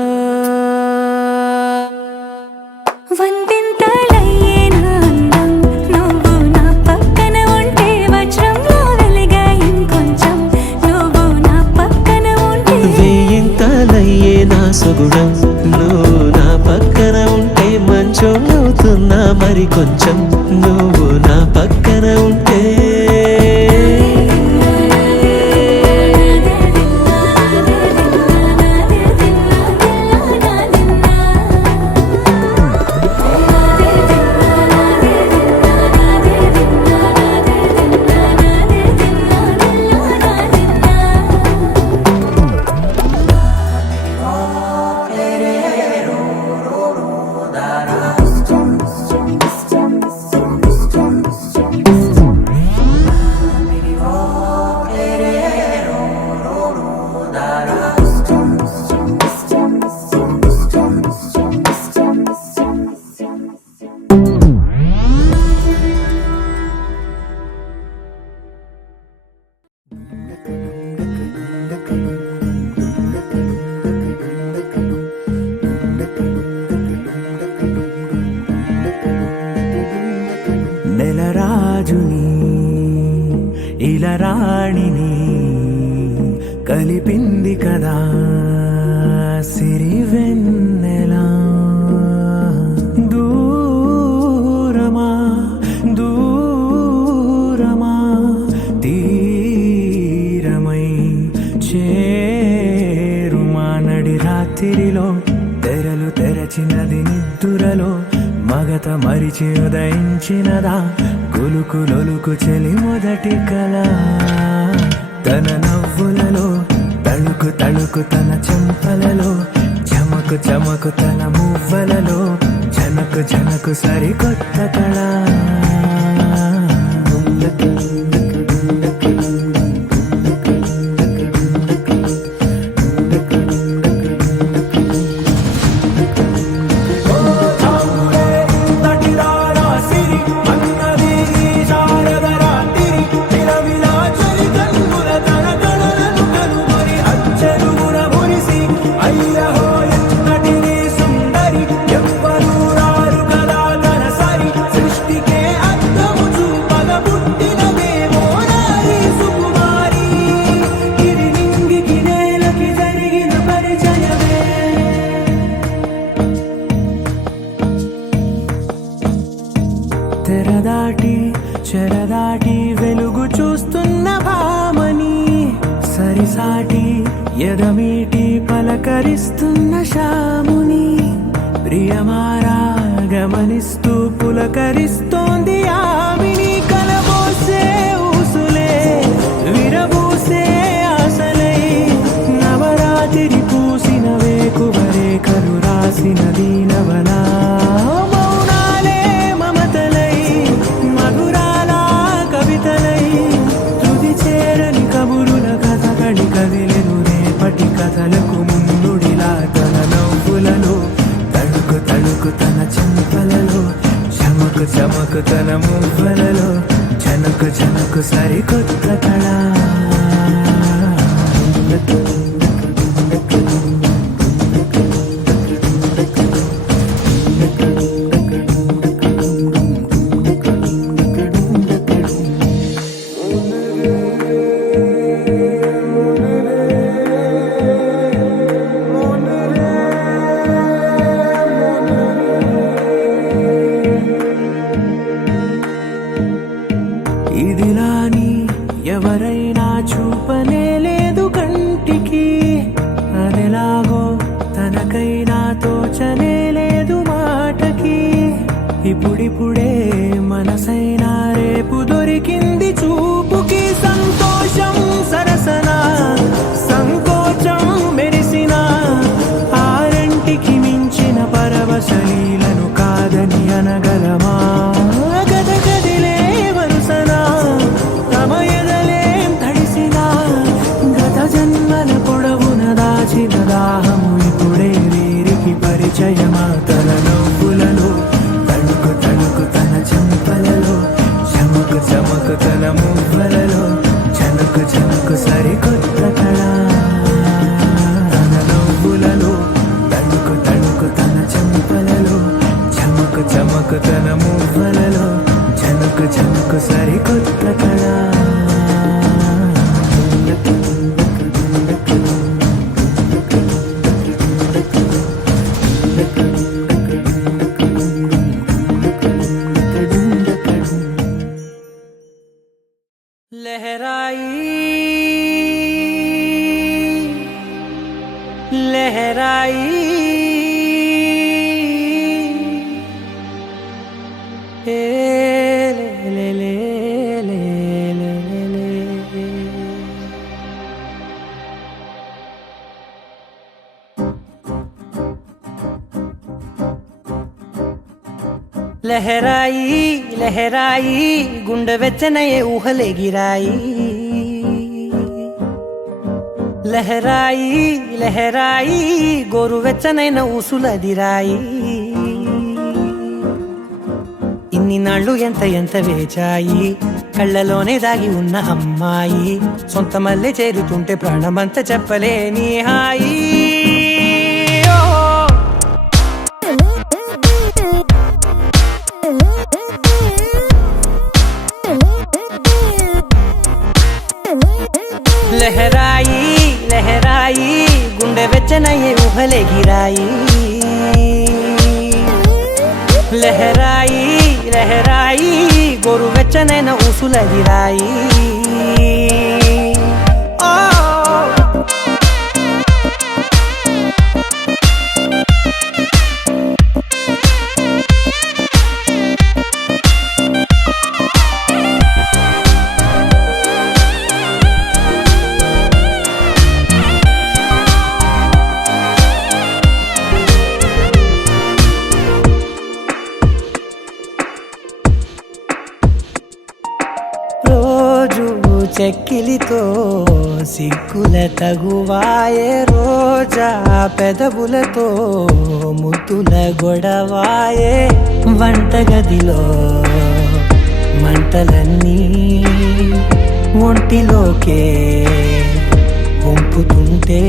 వందింతలయ్యే నా అందం నువ్వు నా పక్కన ఉంటే వజ్రంలో వెలిగా ఇంకొంచెం నువ్వు నా పక్కన ఉంటే వేయింతలయ్యే నా సొగుడం నువ్వు నా పక్కన ఉంటే మంచం అవుతున్నా మరి కొంచెం నువ్వు నా పక్కన ఉంటే నెలరాజుని ఇలరాణిని కలిపింది కదా సిరివెన్నెలా దూరమా దూరమా తీరమై చేరుమా నడి రాత్రిలో తెరలు తెరచినది నిద్దురలో మగత మరిచి ఉదయించినదా కులుకు లొలుకు చెలి మొదటి కళ తన నవ్వులలో తళుకు తళుకు తన చెంపలలో చమకు చమకు తన మువ్వలలో జనకు జనకు సరికొత్త కళ తెరదాటి చెరదాటి వెలుగు చూస్తున్న భామని సరిసాటి ఎదమీటి పలకరిస్తున్న శాముని ప్రియమారా గమనిస్తూ పులకరిస్తోంది ఆవిని కలబోసే ఊసులే విరబూసే ఆశలై నవరాత్రి పూసిన వేకువరే కలు రాసిన దీనవలా కథలకు ముందుడిలా తన నవ్వులలో తళుకు తళుకు తన చెంపలలో చమకు చమకు తన మువ్వలలో జనకు జనకు సరికొత్త కళ ఇదిలాని ఎవరైనా చూపనే లేదు కంటికి అదెలాగో తనకైనా తోచనే లేదు మాటకి ఇప్పుడిప్పుడే మనసైనా రేపు దొరికింది చూపుకి సంతోషం సరసన సంకోచం మెరిసిన ఆరంటికి మించిన పరవశలీలను కాదని అనగలమా గదగదిలే వరుసనా తమ ఎదలేం తడిసినా గత జన్మల పొడవున దాచిన దాహము ఇప్పుడే వీరికి పరిచయమా తన నవ్వులలో తణుకు తణుకు తన చెంపలలో చమకు చమకు తన మువ్వలలో लहराई ले ले ले ले ले ले लहराई लहराई गुंड వెచ్చనయే ఊహలే గిరాయి లహరాయి లహరాయి గోరు వెచ్చనైన ఊసులదిరాయి ఇన్ని నాళ్ళు ఎంత ఎంత వేచాయి కళ్ళలోనే దాగి ఉన్న అమ్మాయి సొంత మల్లె చేరుతుంటే ప్రాణమంతా చెప్పలేని హాయి లహరాయి లహరాయి గుండె వెచ్చనయ్యే ఊహలే గిరాయి లహరాయి లహరాయి గోరు వెచ్చనైన ఊసులదిరాయి చెక్కిలితో సిగ్గుల తగువాయే రోజా పెదవులతో ముద్దుల గొడవాయే వంటగదిలో మంటలన్నీ ఒంటిలోకే వంపుతుంటే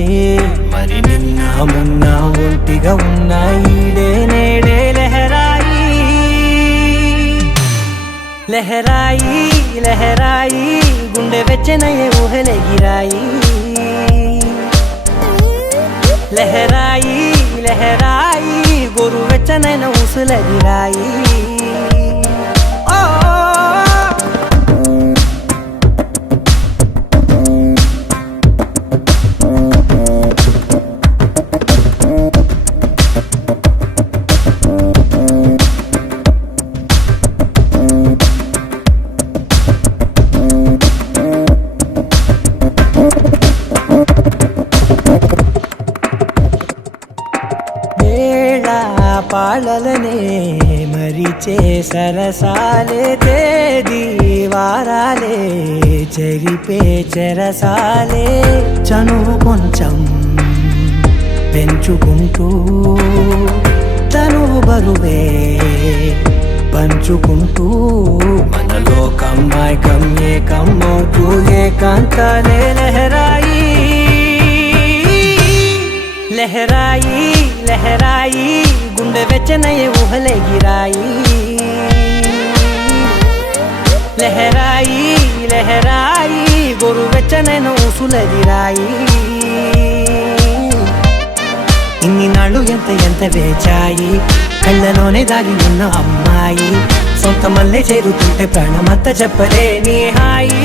మరి నిన్న మొన్న ఒంటిగా ఉన్న ఈడే నేడే లహరాయి లహరాయి లహరాయి గుండె వెచ్చనయ్యే ఊహలే గిరాయి లహరాయి లహరాయి గోరు వెచ్చనైన ఊసులదిరాయి పాలలనే మరిచే సరసాలే తేదీ వారాలే చెరిపే చెరసాలే చనువు కొంచెం పెంచుకుంటూ తనువు బరువే పంచుకుంటూ మనలో కమ్మాయికం ఏకమవుతూ ఏకాంతాలే లహరాయి లహరాయి లహరాయి గుండె వెచ్చనయ్యే ఊహలే గిరాయి లహరాయి లహరాయి గోరు వెచ్చనైన ఊసులదిరాయి ఇన్ని నాళ్ళు ఎంత ఎంత వేచాయి కళ్ళలోనే దాగి ఉన్న అమ్మాయి సొంత మల్లె చేరుతుంటే ప్రాణమంతా చెప్పలేని హాయి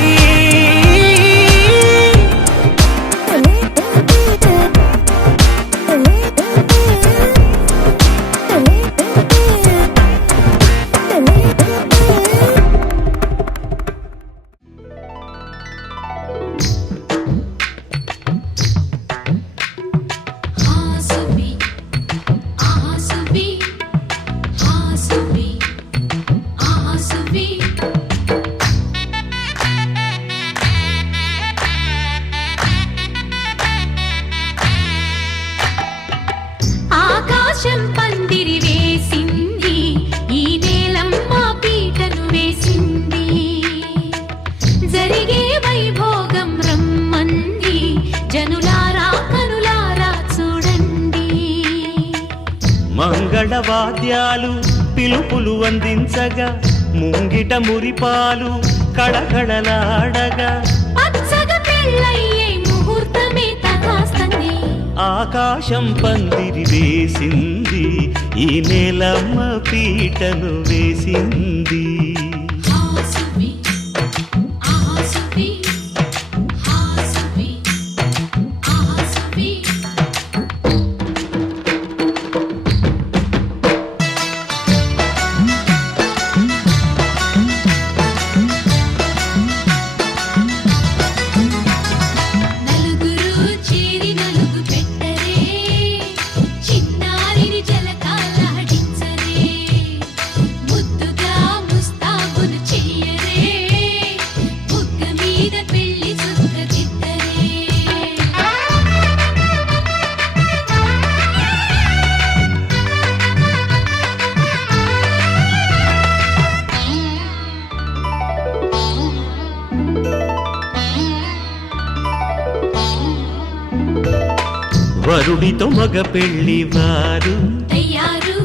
మంగళవాద్యాలు పిలుపులు అందించగా ముంగిట మురిపాలు కళకళలాడగా ఆకాశం పందిరి వేసింది ఈ నేలమ్మ పీటను వేసింది వరుడితో మగ పెళ్లి వారు తయ్యారు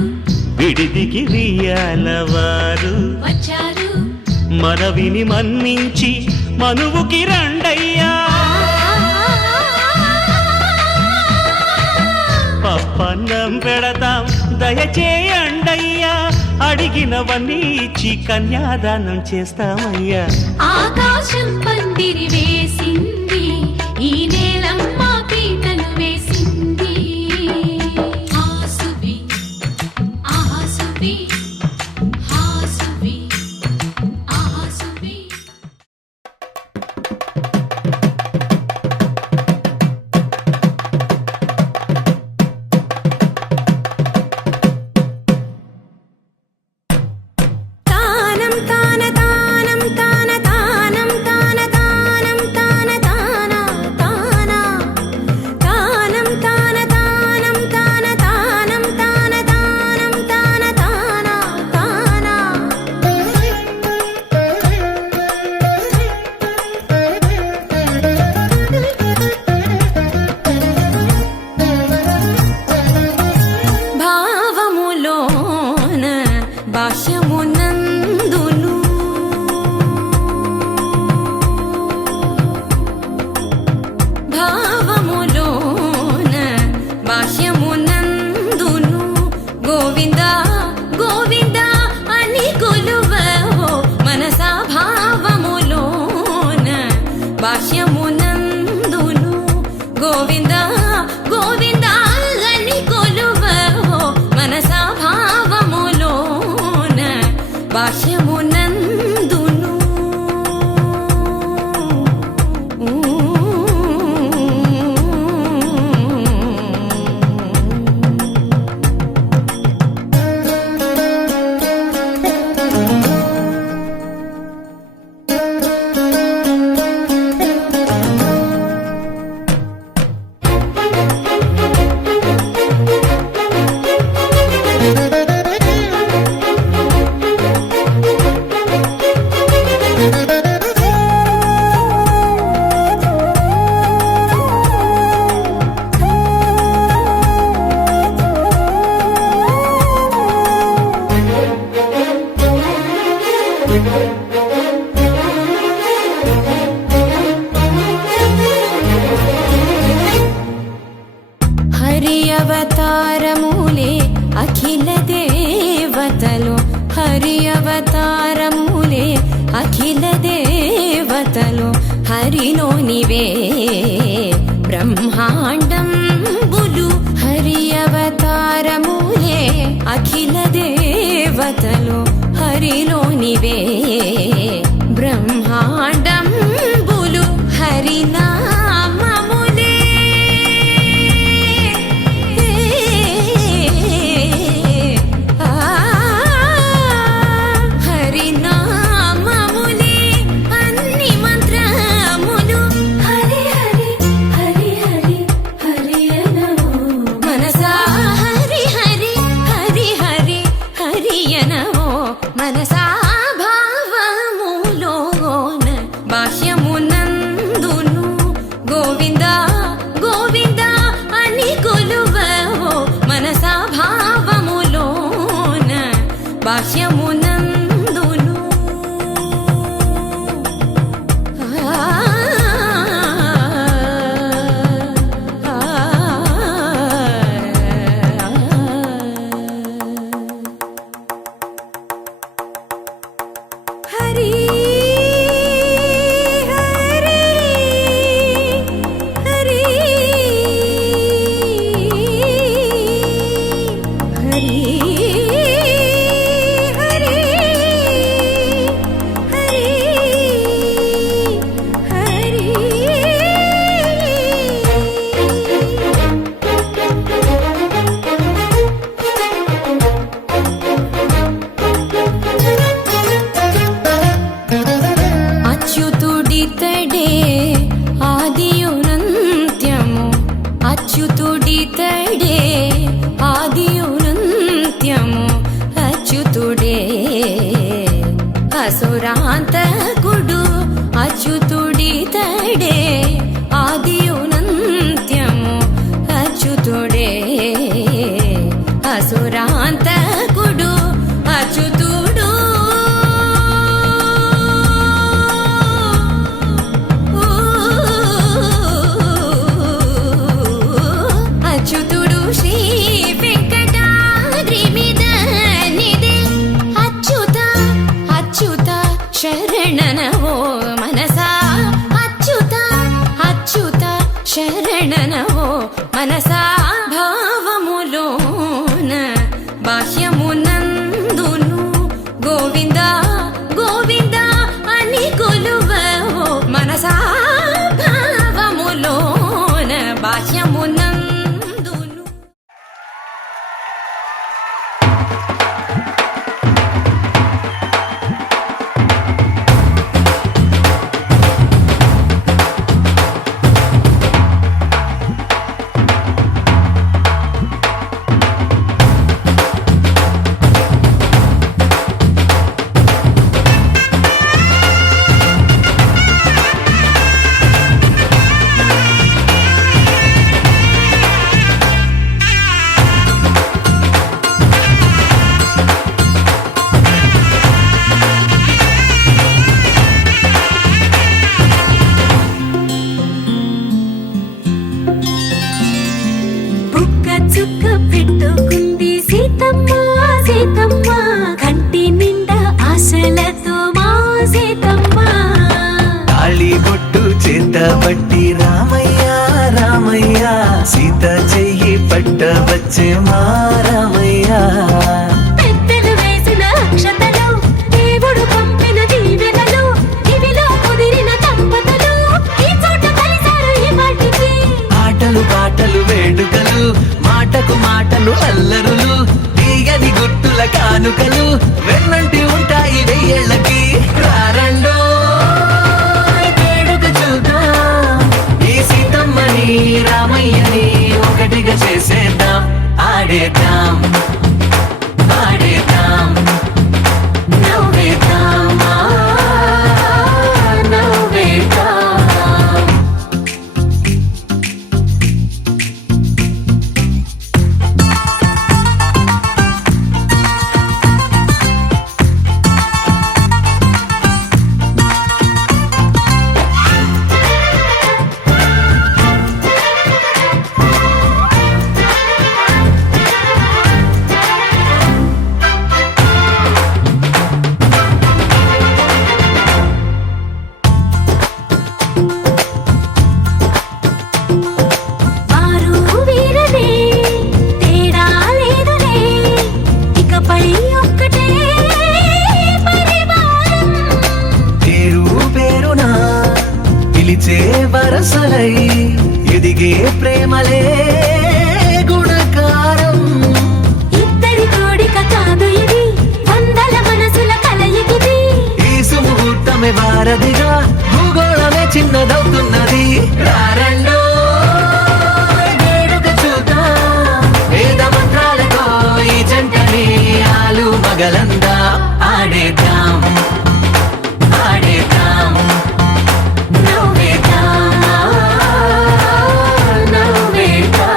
విడిదికి వియ్యాలవారు వచ్చారు మనవిని మన్నించి మనువుకి రండయ్యా పప్పన్నం పెడతాం దయచేయండయ్యా అడిగినవన్నీ ఇచ్చి కన్యాదానం చేస్తామయ్యా ఆకాశం పందిరి వేసింది ఈ నేలమ్మ పీటలు వేసింది హాసుబి ఆహాసుబి హాసుబి ఆహాసుబి తానం తాన తానం తాన తానం తాన తానం తాన తాన తాన తానం తాన తానం తాన తానం తాన తానం తాన తాన తాన భావములోన బాహ్యమునందును భావములోన బాహ్యమునందును గోవింద గోవింద అని కొలువవో మనసా భావములోన బాహ్యమునందును గోవింద గోవింద అని కొలువవో మనసా భావములోన బాహ్యమునందును హరి అవతారములే అఖిల దేవతలు హరి అవతారములే అఖిల దేవతలు హరిలోనివే బ్రహ్మాండంబులు హరి అవతారములే అఖిల దేవతలు హరిలోనివే బ్రహ్మాండంబులు హరినామములే హరినామములే అన్ని మంత్రములు హరి హరి హరి హరి హరి అనవో మనసా హరి హరి హరి హరి హరి అనవో మనసా పట్టబట్టి రామయ్య రామయ్య సీత చెయ్యి పట్టవచ్చే మా రామయ్య పెద్దలు వేసిన అక్షతలు దేవుడు పంపిన దీవెనలు ఇవిలో కుదిరిన దంపతులు ఈ చోట కలిసారు ఈ వాటికి ఆటలు పాటలు వేడుకలు మాటకు మాటలు అల్లరులు తీయని గుర్తుల కానుకలు వెన్నంటి ఉంటాయి వెయ్యేళ్ళకి రారండో వేడుక చూద్దాం ఈ సీతమ్మని రామయ్యని ఒకటిగా చేసేద్దాం ఆడేద్దాం ఆడేద్దాం నవ్వేద్దాం నవ్వేద్దాం వారు వీరనే తేడా లేదులే ఇకపై ఒక్కటే పరివారం పేరు పేరునా పిలిచే వరసలై ఎదిగే ప్రేమలే గుణకారం ఇద్దరి కోడిక కాదు ఇది వందల మనసుల కలయికిది ఈ సుముహూర్తమే వారధిగా భూగోళమే చిన్నదవుతున్నది రారండో వేడుక చూద్దాం వేద మంత్రాలతో ఈ జంటని ఆలు మగలందా ఆడేద్దాం ఆడేద్దాం నవ్వేద్దాం నవ్వేద్దాం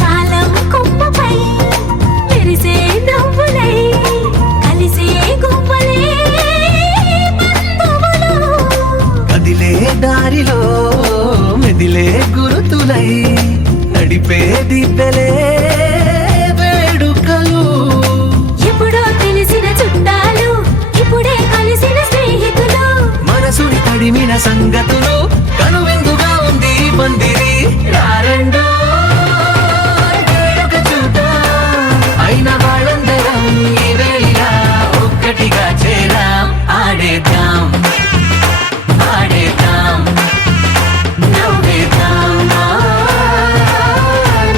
కాలం కొమ్మపై మెరిసే నవ్వులై కలిసే గువ్వలే బంధువులు కదిలే దారిలో మెదిలే గురుతులై నడిపే దిబ్బెలే వేడుకలు ఎప్పుడో తెలిసిన చుట్టాలు ఇప్పుడే కలిసిన స్నేహితులు మనసుని తడిమిన సంగతులు కనువిందుగా ఉంది ఈ పందిరి రారండో వేడుక చూద్దాం అయిన వాళ్ళందరం ఈ వేళ ఒక్కటిగా చేరాం ఆడేద్దాం ఆడేద్దాం నవ్వేద్దాం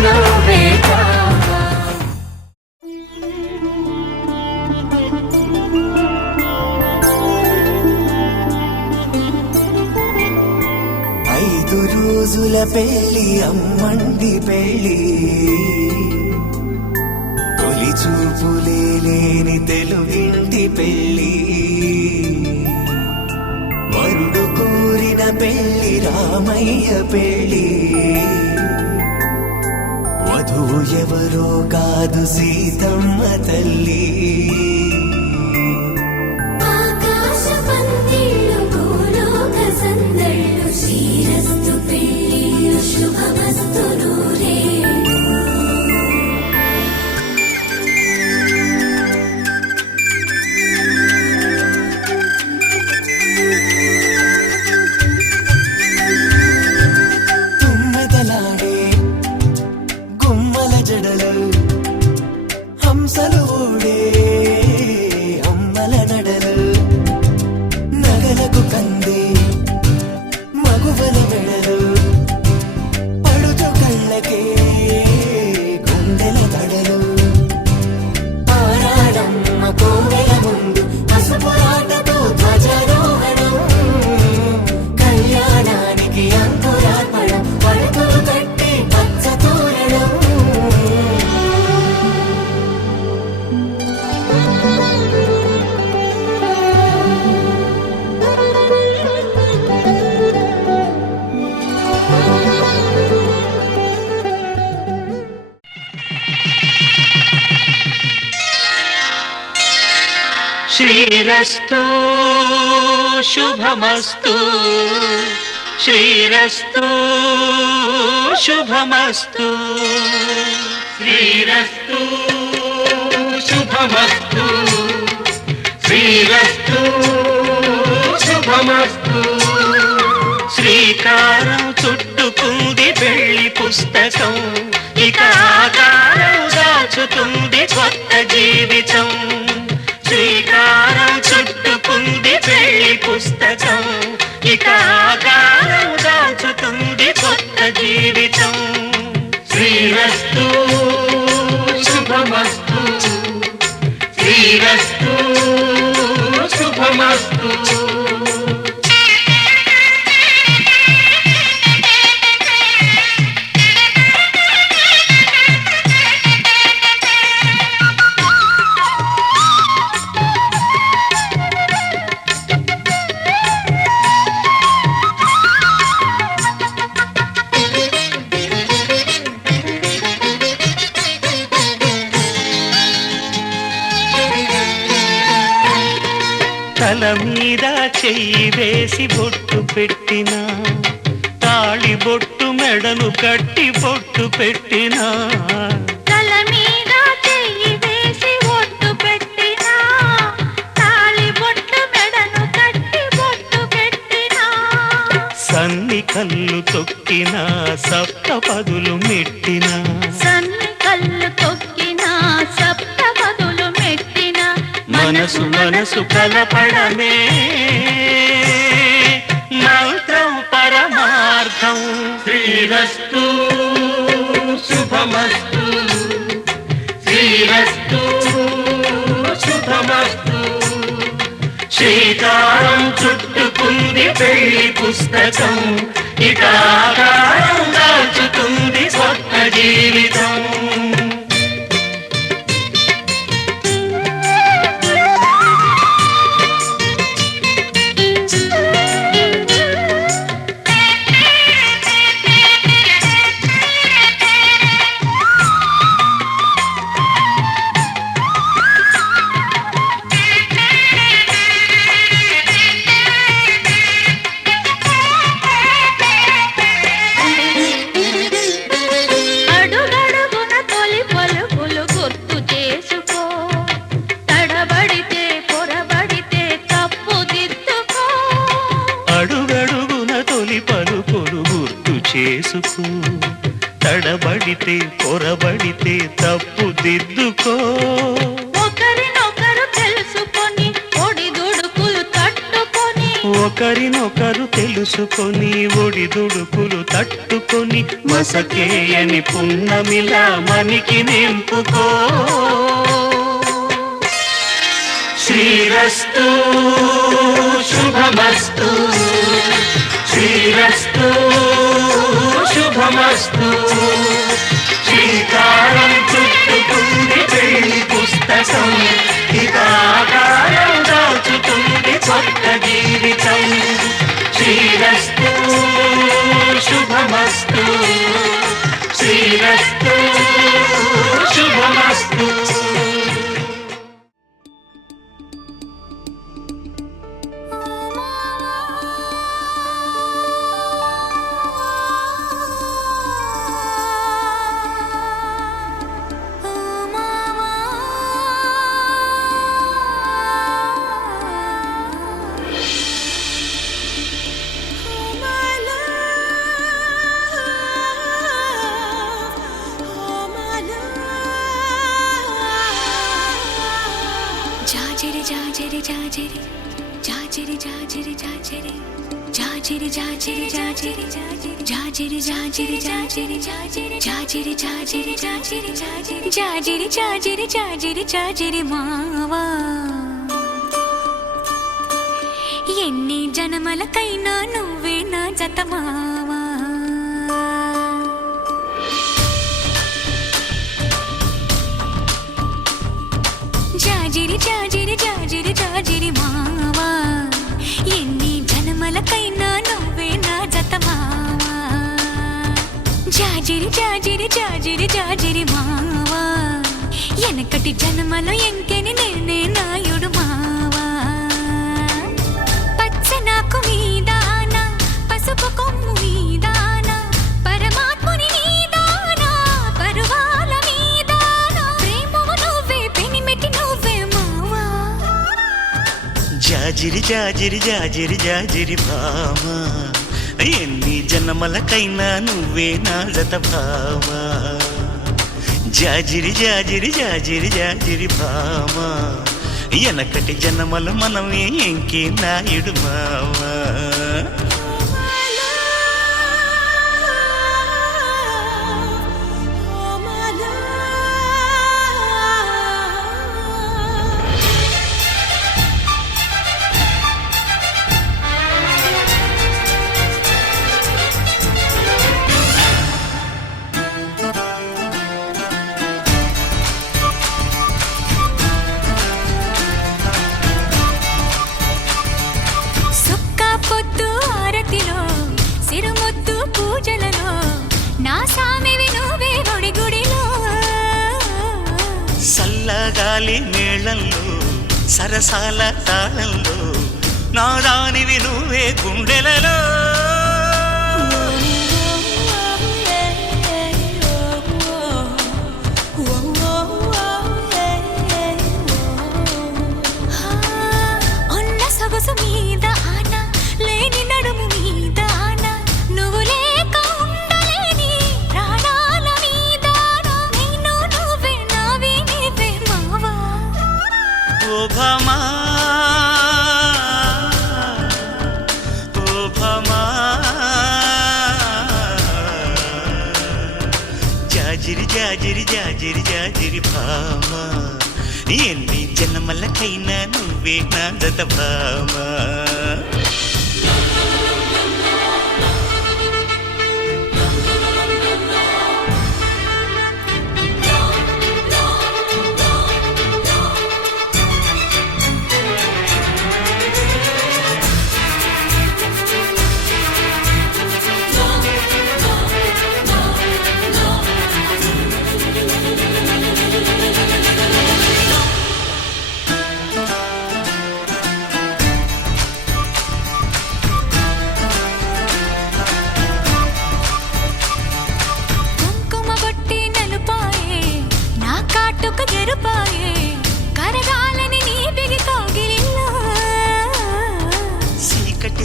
నవ్వేద్దాం ఐదు రోజుల పెళ్లి అమ్మండి పెళ్లి తొలి చూపులే లేని తెలుగింటి పెళ్లి వరుడు కోరిన పెళ్లి రామయ్య పెళ్లి వధువు ఎవరో కాదు సీతమ్మ తల్లి ఆకాశ పందిళ్ళు భూలోక సందళ్ళు శ్రీరస్తు పెళ్ళిళ్ళు శుభమస్తు నూరేళ్ళు తుమ్మెదలాడే గుమ్మల జడలు హంసలు ఊడే అమ్మల నడలు నగలకు కంది మగువల మెడలు పడుచు కళ్ళ శ్రీరస్తు శుభమస్తు శ్రీరస్తు శుభమస్తు శ్రీరస్తు శుభమస్తు శ్రీరస్తు శుభమస్తు శ్రీకారం చుట్టుకుంది పెళ్లి పుస్తకం ఇక ఆకారం దాచుతుంది కొత్త జీవితం శ్రీకారం చుట్టుకుంది పెళ్లి పుస్తకం ఇక ఆకారం దాచుతుంది కొత్త జీవితం శ్రీరస్తు శుభమస్తు శ్రీరస్తు శుభమస్తు తల మీద చెయ్యి వేసి బొట్టు పెట్టిన తాళి బొట్టు మెడను కట్టి బొట్టు పెట్టిన తల మీద చెయ్యి వేసి బొట్టు పెట్టినా తాళి బొట్టు మెడను కట్టి బొట్టు పెట్టినా సన్ని కళ్ళు తొక్కిన సప్త పదులు మెట్టిన సన్ని కళ్ళు తొక్కినా సప్త పదులు మెట్టినా మనసు మనసు కలపడమే మంత్రం పరమార్థం శ్రీరస్తు శుభమస్తు శ్రీరస్తు శుభమస్తు శ్రీకారం చుట్టుకుంది పెళ్లి పుస్తకం ఇక ఆకారం దాచుతుంది కొత్త జీవితం అడుగడుగున తొలి పలుకులు గుర్తు చేసుకో తడబడితే పొరబడితే తప్పు దిద్దుకో అడుగడుగున తొలి పలుకులు గుర్తు చేసుకో తడబడితే పొరబడితే తప్పు దిద్దుకో ఒకరినొకరు తెలుసుకొని ఒడిదుడుకులు తట్టుకొని ఒకరినొకరు తెలుసుకొని ఒడిదుడుకులు తట్టుకొని మసకేయని పున్నమిలా మనికి నింపుకో శ్రీరస్తు శుభమస్తు శ్రీరస్తు శుభమస్తు శ్రీకారం చుట్టుకుంది పెళ్లి పుస్తకం ఇక ఆకారం దాచుతుంది కొత్త జీవితం శ్రీరస్తు శుభమస్తు శ్రీరస్తు శుభమస్తు జాజిరి జాజిరి జాజిరి జాజిరి జాజిరి జాజిరి జాజిరి జాజిరి జాజిరి జాజిరి జాజిరి జాజిరి జాజిరి జాజిరి జాజిరి జాజిరి జాజిరి జాజిరి జాజిరి మావా ఎన్ని జన్మలకైనా నువ్వే నా జత మావా జాజిరి జాజిరి జాజిరి జాజిరి మావా ఎన్ని జన్మలకైనా నువ్వే నా జత మావా జాజిరి జాజిరి జాజిరి జాజిరి మావా ఎనకటి జన్మలో ఎంకెని నేనే నాయుడు మావా జాజిరి జాజిరి జాజిరి జాజిరి భామ ఎన్ని జన్మలకైనా నువ్వే నా జత భామ జాజిరి జాజిరి జాజిరి జాజిరి భామ ఎనకటి జన్మలు మనమే ఎంకే నాయుడు మావా గాలి మేళంలో సరసాల తాళంలో నాదానివి నువ్వే గుండెలలో ఉన్న సొగసు మీద ఆన లేని నడుము మీద ఆన నువ్వు లేక ఉండలేని ప్రాణాల మీద నేను నువ్వే నావి నీవే మావా ఓ భామా ఓ భామా జాజిరి జాజిరి జాజిరి జాజిరి భామా ఎన్ని జన్మలకైనా నువ్వే నా జత భామా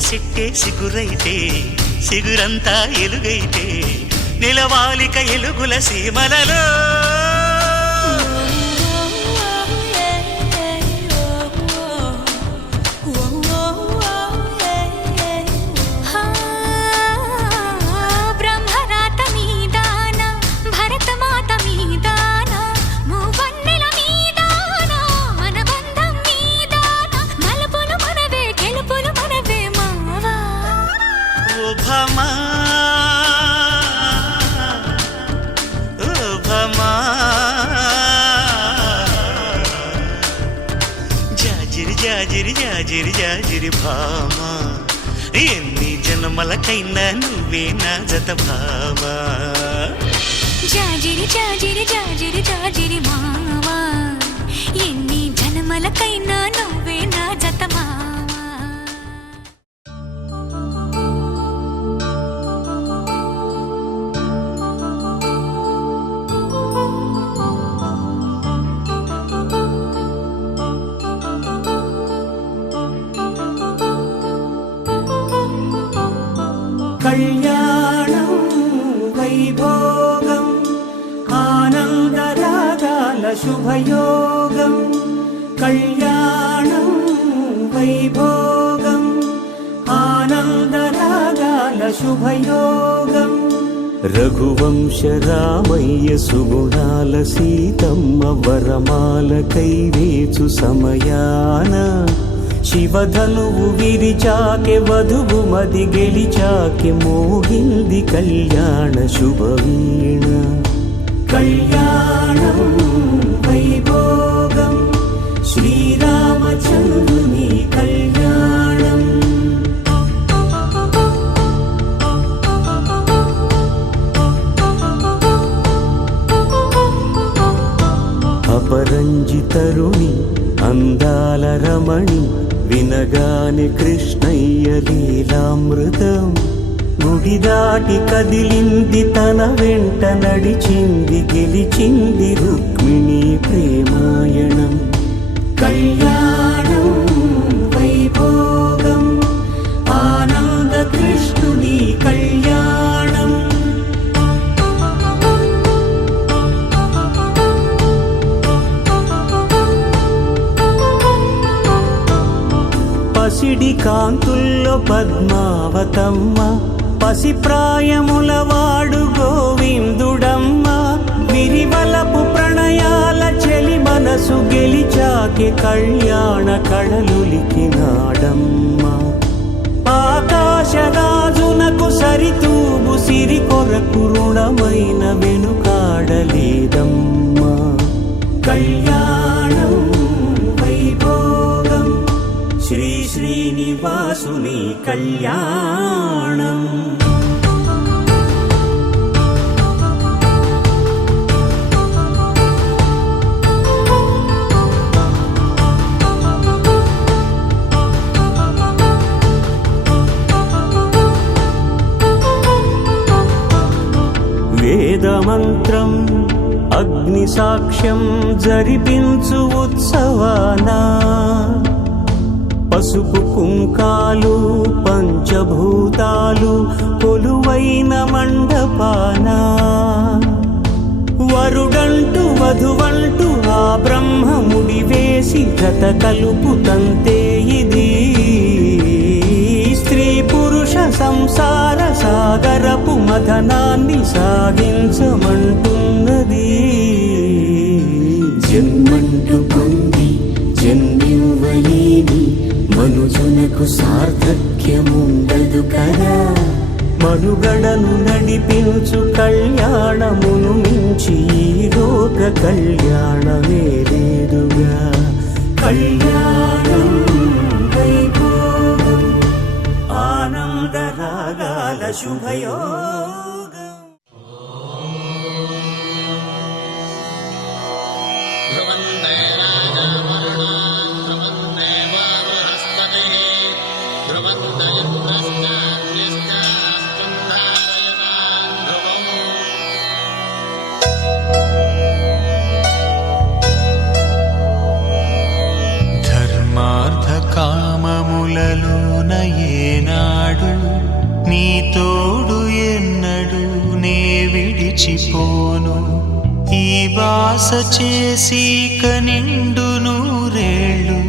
సిట్టే సిగురైతే సిగురంతా ఎలుగైతే నిలవాలిక ఎలుగుల సీమలలో జాజిరి జాజిరి జాజిరి భామా ఎన్ని జన్మలకైనా నువ్వే నా జత భామా జాజిరి జాజిరి జాజిరి జాజిరి మావా ఎన్ని జన్మలకైనా నువ్వే నా జత మావా కళ్యాణం వైభోగం ఆనందరాగాల శుభయోగం కళ్యాణం వైభోగం ఆనందరాగాల శుభయోగం రఘువంశ రామయ్య సుగుణాల సీతమ్మ వరమాల కైవేచు సమయాన శివధనువు విరిచాకె వధువు మది గెలిచాకె మోగింది కళ్యాణ శుభవీణ కళ్యాణం వైభోగం శ్రీరామచంద్రుని కళ్యాణం అపరంజి తరుణి అందాల రమణి వినగాని కృష్ణయ్య లీలామృతం గుడి దాటి కదిలింది తన వెంట నడిచింది గెలిచింది రుక్మిణి ప్రేమాయణం కళ్యాణం వైభోగం పసిడి కాంతుల్లో పద్మావతమ్మ, పసిప్రాయముల వాడు గోవిందుడమ్మ. విరివలపు ప్రణయాల చెలి మనసు గెలిచాకే కళ్యాణ కళలులికినాడమ్మ. ఆకాశరాజునకు సరితూగు సిరి కొరకు రుణమైన వెనుకాడలేదమ్మా. కళ్యాణం వైభోగం శ్రీ శ్రీనివాసుని కళ్యాణం. వేదమంత్రం అగ్ని సాక్ష్యం జరిపించు ఉత్సవానా, పసుపు కుంకాలు పంచభూతాలు కొలువైన మండపానా. వరుడంటూ వధువంటూ ఆ బ్రహ్మముడి వేసి జత కలుపుతంతే ఇది. స్త్రీ పురుష సంసార సాగరపు మథనాన్ని సాగించమంటున్నది. జన్మంటూ పొంది జన్మివ్వలేని మనుజునకు సార్థక్యముండదు కదా. మనుగడను నడిపించు కళ్యాణమును మించి ఈ లోక కళ్యాణమే లేదుగా. కళ్యాణం వైభోగం ఆనందరాగాల శుభయోగం. ధర్మార్థ కామములలోన ఏనాడు నీ తోడు ఎన్నడు నే విడిచిపోను. ఈ బాస చేసి కనిండు నూరేళ్ళు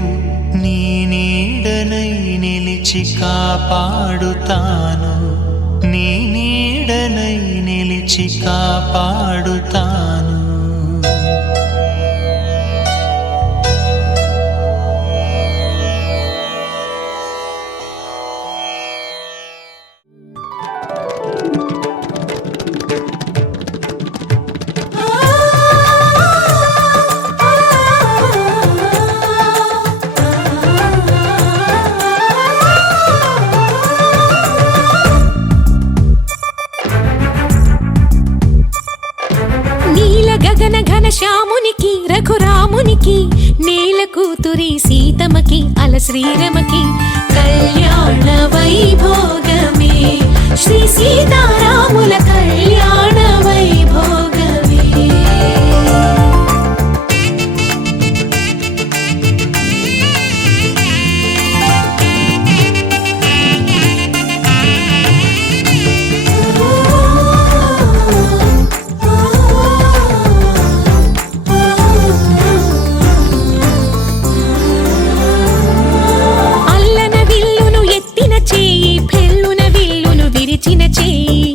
నీ నీడనై నిలిచి కాపాడుతాను. నీ నీడనై నిలిచి కాపాడుతాను. శ్యామునికి రఘురామునికి నేల కూతురి సీతమ్మకి అల శ్రీరమకి కళ్యాణ వైభోగమే శ్రీ సీతారాముల కళ్యాణ వైభోగమే. చెయ్యి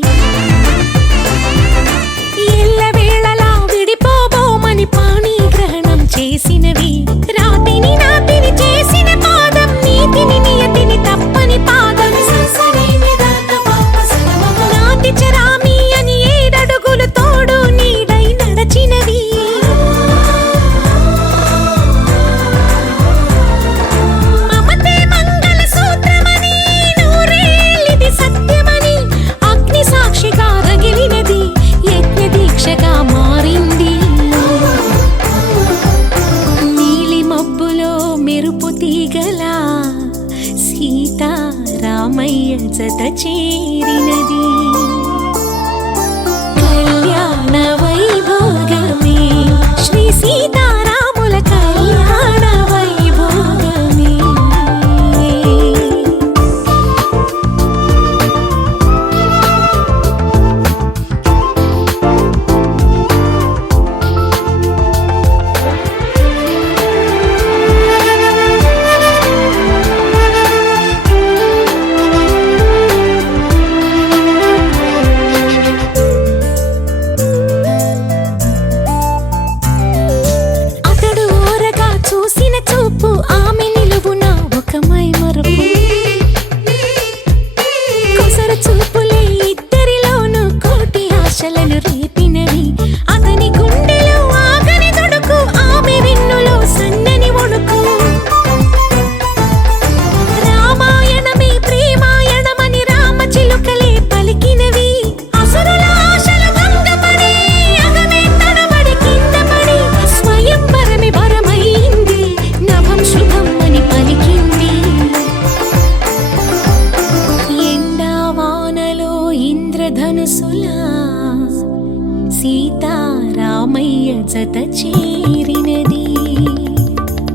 రామయ్య జత చేరినది.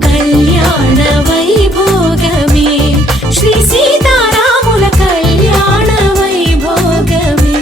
కళ్యాణ వైభోగమే శ్రీ సీతారాముల కళ్యాణ వైభోగమే.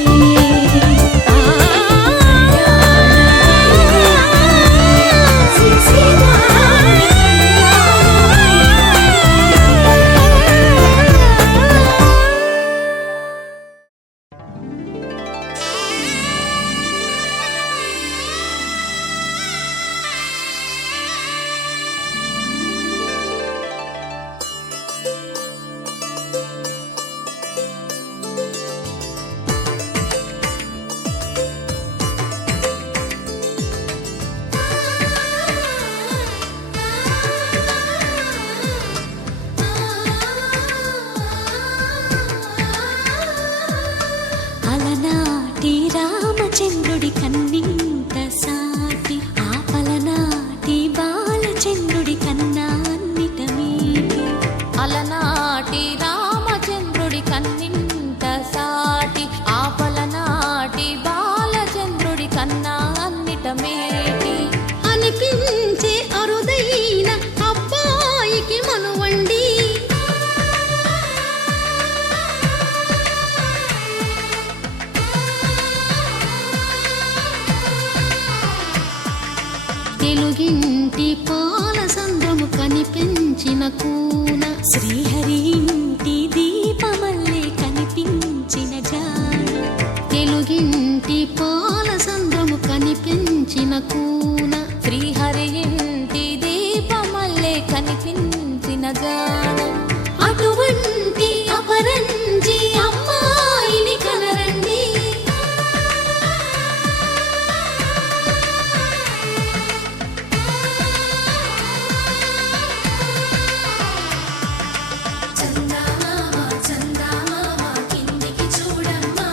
అలనాటి రామచంద్రుడి కన్నింత సాటి ఆపలనాటి బాలచంద్రుడి కన్నా అన్నిట మీటి. అలనాటి రామచంద్రుడి కన్నింత సాటి ఆపలనాటి బాలచంద్రుడి కన్నా అన్నిట మేటి. అనిపించే అరుదైన అబ్బాయికి మనువండి. తెలుగింటి పాల సంద్రము కనిపించిన కూన శ్రీహరి ఇంటి దీపమల్లే కనిపించిన జాన. తెలుగింటి పాల సంద్రము కనిపించిన కూన శ్రీహరి ఇంటి దీపమల్లే కనిపించిన జాన. అటువంటి అపరంజి అమ్మాయిని కనరండి. చందమామ చందమామ కిందికి చూడమ్మా,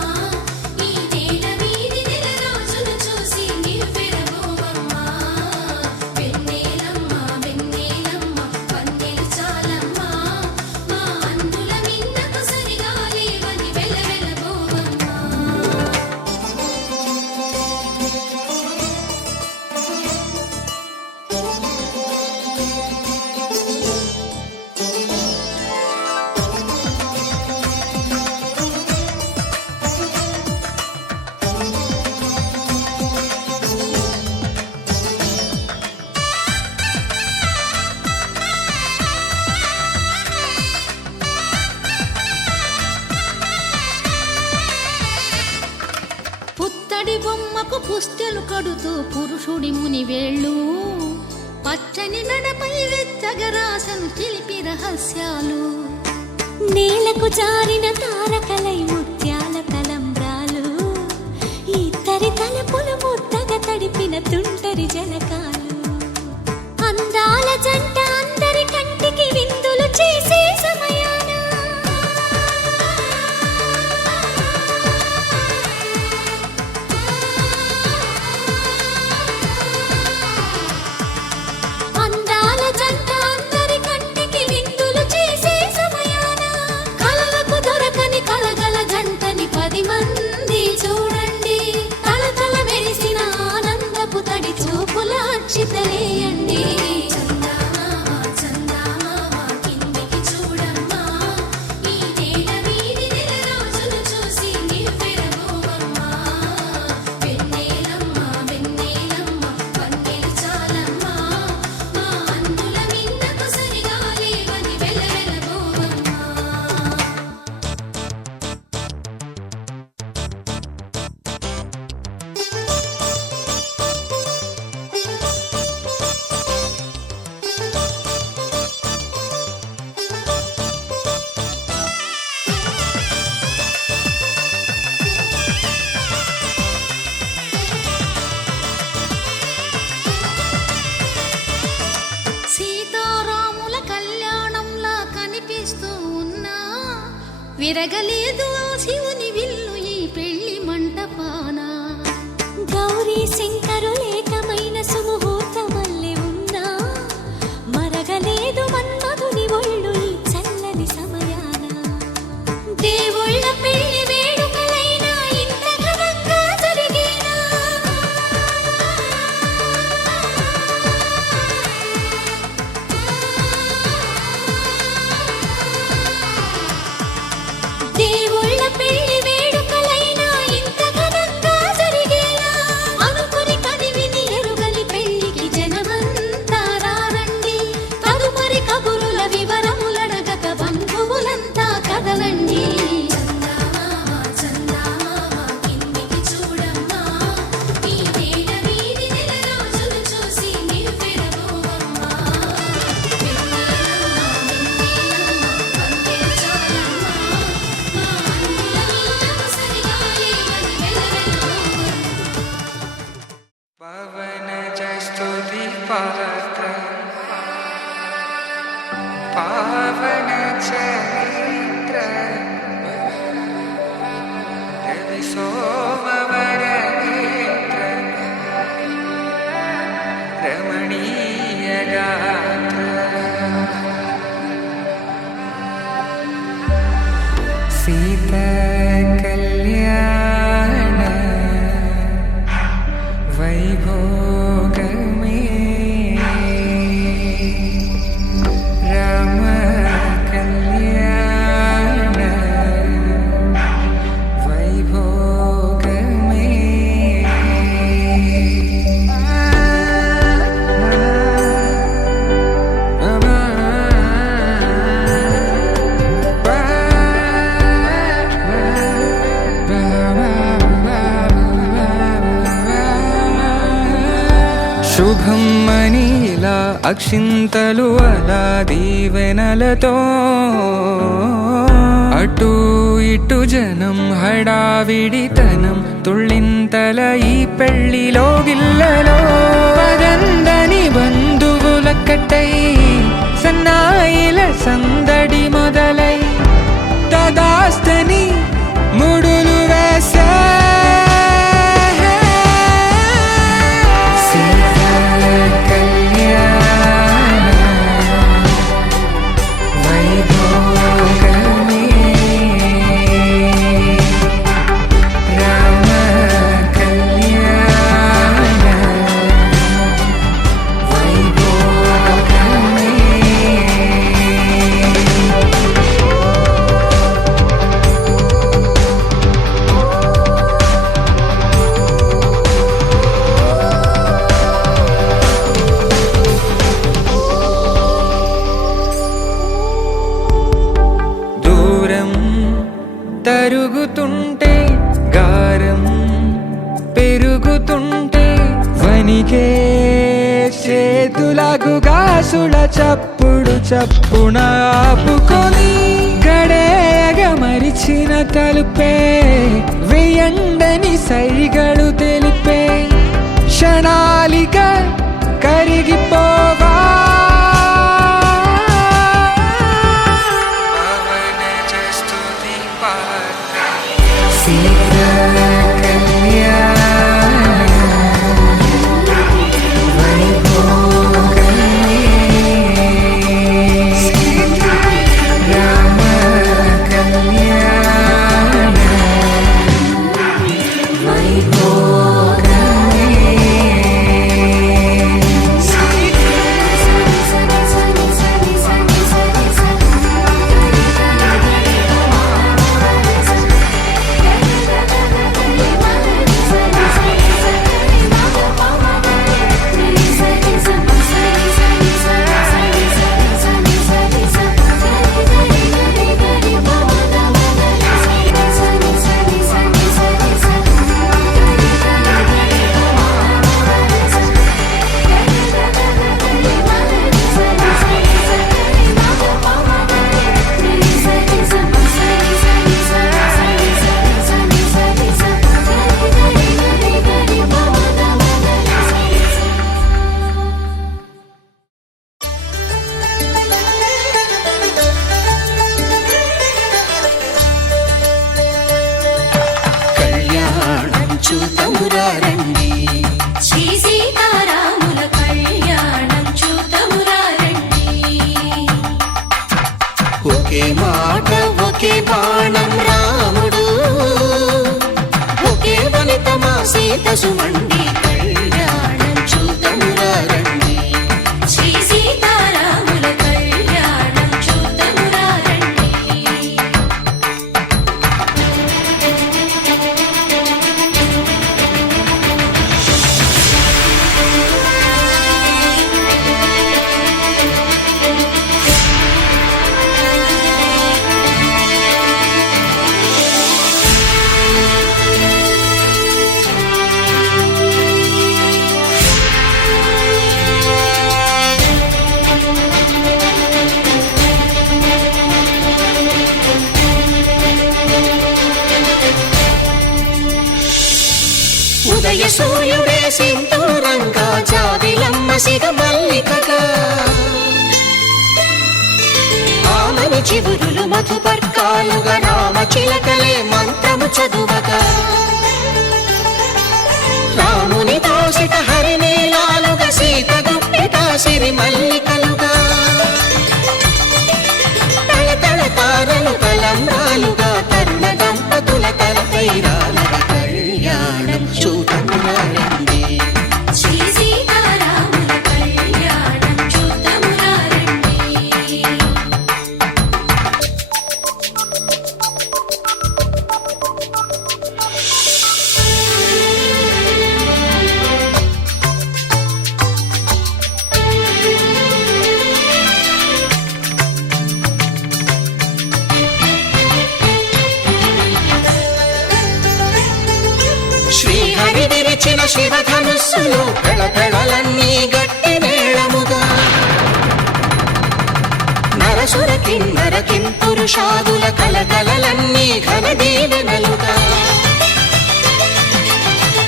ఈ నేల వీధి నెల రోజులు చూసి నివ్వెరబోవమ్మా. వెన్నెలమ్మ వెన్నెలమ్మ వన్నెలు చాలమ్మా, మా అందుల మిన్నకు సరిగా లేవని వెలవెలబోవమ్మా. పుత్తడి బొమ్మకు పుస్తెలు కడుతూ పురుషుడి ముని వేళ్ళు, పచ్చని నడపై వెచ్చగరాసను చిలిపి రహస్యాలు. నేలకు జారిన తారకలై ముత్యాల తలంబ్రాలు, ఇద్దరి తలపులు ముద్దగా తడిపిన తుంటరి జలకాలు. అందాల జంట అందరి కంటికి విందులు చేసే సమయాన అందాల జంట అందరి కంటికి విందులు చేసే సమయాన కలలకు దొరకని కలగల జంటని 10 మంది చూడండి. తలతల మెరిసిన ఆనందపు తడి చూపుల అక్షితలేయండి. చందమామ చందమామ కిందికి చూడమ్మా, ఈ నేల వీధి నెల రోజులు చూసి నివ్వెరబోవమ్మా. వెన్నెలమ్మ వెన్నెలమ్మ వన్నెలు చాలమ్మా, మా అందుల మిన్నకు సరిగా లేవని వెలవెలబోవమ్మా. సీతారాముల కళ్యాణంలా కనిపిస్తూ ఉన్నా విరగలేదు ఆ శివుని విల్లు ఈ పెళ్లి మంటపాన. గౌరీ శంకరులేకమైన సుముహూర్తమల్లె ఉన్నా మరగలేదు మన్మధుని ఒళ్ళు ఈ చల్లని సమయాన. దేవుళ్ళ పెళ్లి వేడుకలైనా ఇంత ఘనంగా జరిగేనా. पावन जस्तुति पात्र पावन चरित्र रवि सोमवर नेत्र रमणीय गात्र सीता कल्याण वैभोग में राम कल्याण वैभोग శుభం మనీలా అక్షింతలు అలా దీవెనలతో అటు ఇటు జనం హడావిడితనం తుళ్ళింతల ఈ పెళ్లిలో గిల్లలో పదందని బంధువుల కట్టై సన్నాయిల సందడి మొదలై తదాస్తని ముడులు వేసే తరుగుతుంటే గారం పెరుగుతుంటే వనికే చేతులకు గాసుల చప్పుడు చప్పున ఆపుకొని గడేగ మరిచిన తలుపే వేయండని సైగలు తెలిపే క్షణాలిక కరిగిపోవా ఒకే మాట ఒకే బాణం రాముడు ఒకే వనితమా సీత సుమండి కళ్యాణం చూతమురా రండి శ్రీ సీతారాముల కళ్యాణం చూతమురా రండి చివురులు మధుపర్కాలుగా రామ చిలకలే మంత్రము చదువగా రాముని దోసిట హరినీలాలుగా సీత గుప్పిట సిరి మల్లికలుగా తళతళ తారలు తలంబ్రాలుగా తరుణ దంపతుల తలపైరాలుగా కళ్యాణం చూడమురారండి శ్రీ సీతారాముల కళ్యాణం చూద్దామురారండి. శ్రీహరి విరిచిన శివధనుస్సులు పెళపెళలన్నీ గట్టి మేళముగా నరసుర కిన్నర కింపురుషాదుల కలకలలన్నీ ఘన దీవెనలుగా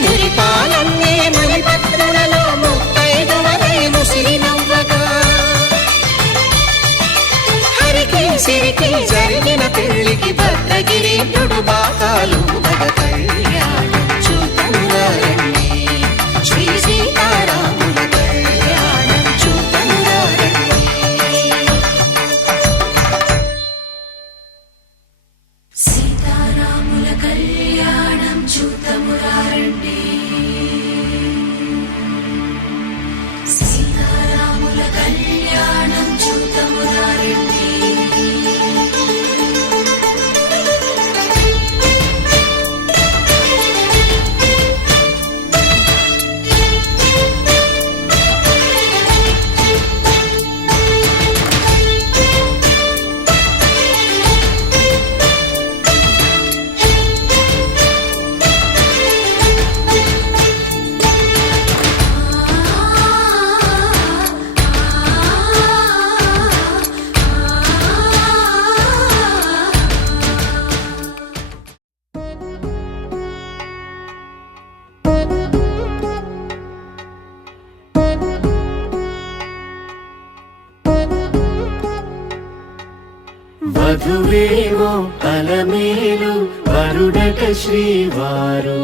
మురిపాలన్నీ మణిపత్రులలో ముత్తైదువలై ముసిరి నవ్వగా హరికి సిరికి జరిగిన పెళ్లికి భద్రగిరీంద్రుడు బాకాలు మగ కళ్యాణం చూడమురారండి శ్రీ సీతారాముల కళ్యాణం చూడమురారండి సీతారాముల కళ్యాణం చూద్దామురారండి. సీతారాముల కళ్యాణం చూద్దామురారండి. వధువేమో అలమేలు వరుడట శ్రీవారు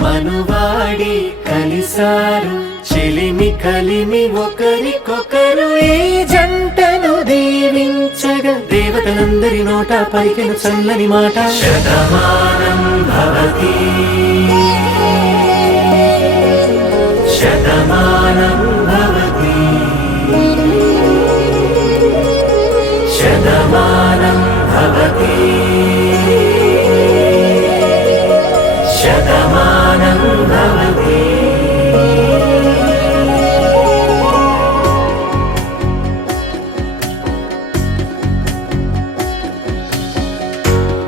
మనువాడి కలిసారు చెలిమి కలిమి ఒకరికొకరు ఈ జంటను దీవించగా దేవతలందరి నోట పలికిన చల్లని మాట శతమానం భవతి శతమానం భవతి శతమానం భవతి శతమానం భవతి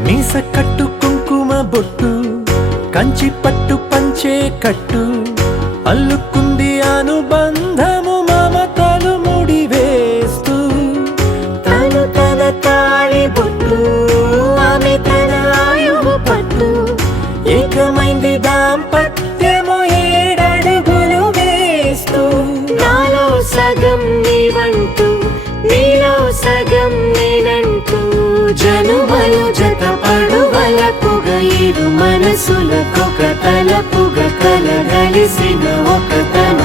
మీస కట్టు కుంకుమ బొట్టు కంచి పట్టు పంచే కట్టు అల్లుకుంది అనుబంధము మమతలు ముడివేస్తూ తను తన తాళి బొట్టు ఆమె తన ఆయువు పట్టు ఏకమైంది దాంపత్యము 7 అడుగులు వేస్తూ నాలో సగం నీవంటూ నీలో సగం నేనంటూ జనుమలు జతపడువలపుగ ఇరు మనసులకొక తలపుగ కలగలిసిన ఒక తన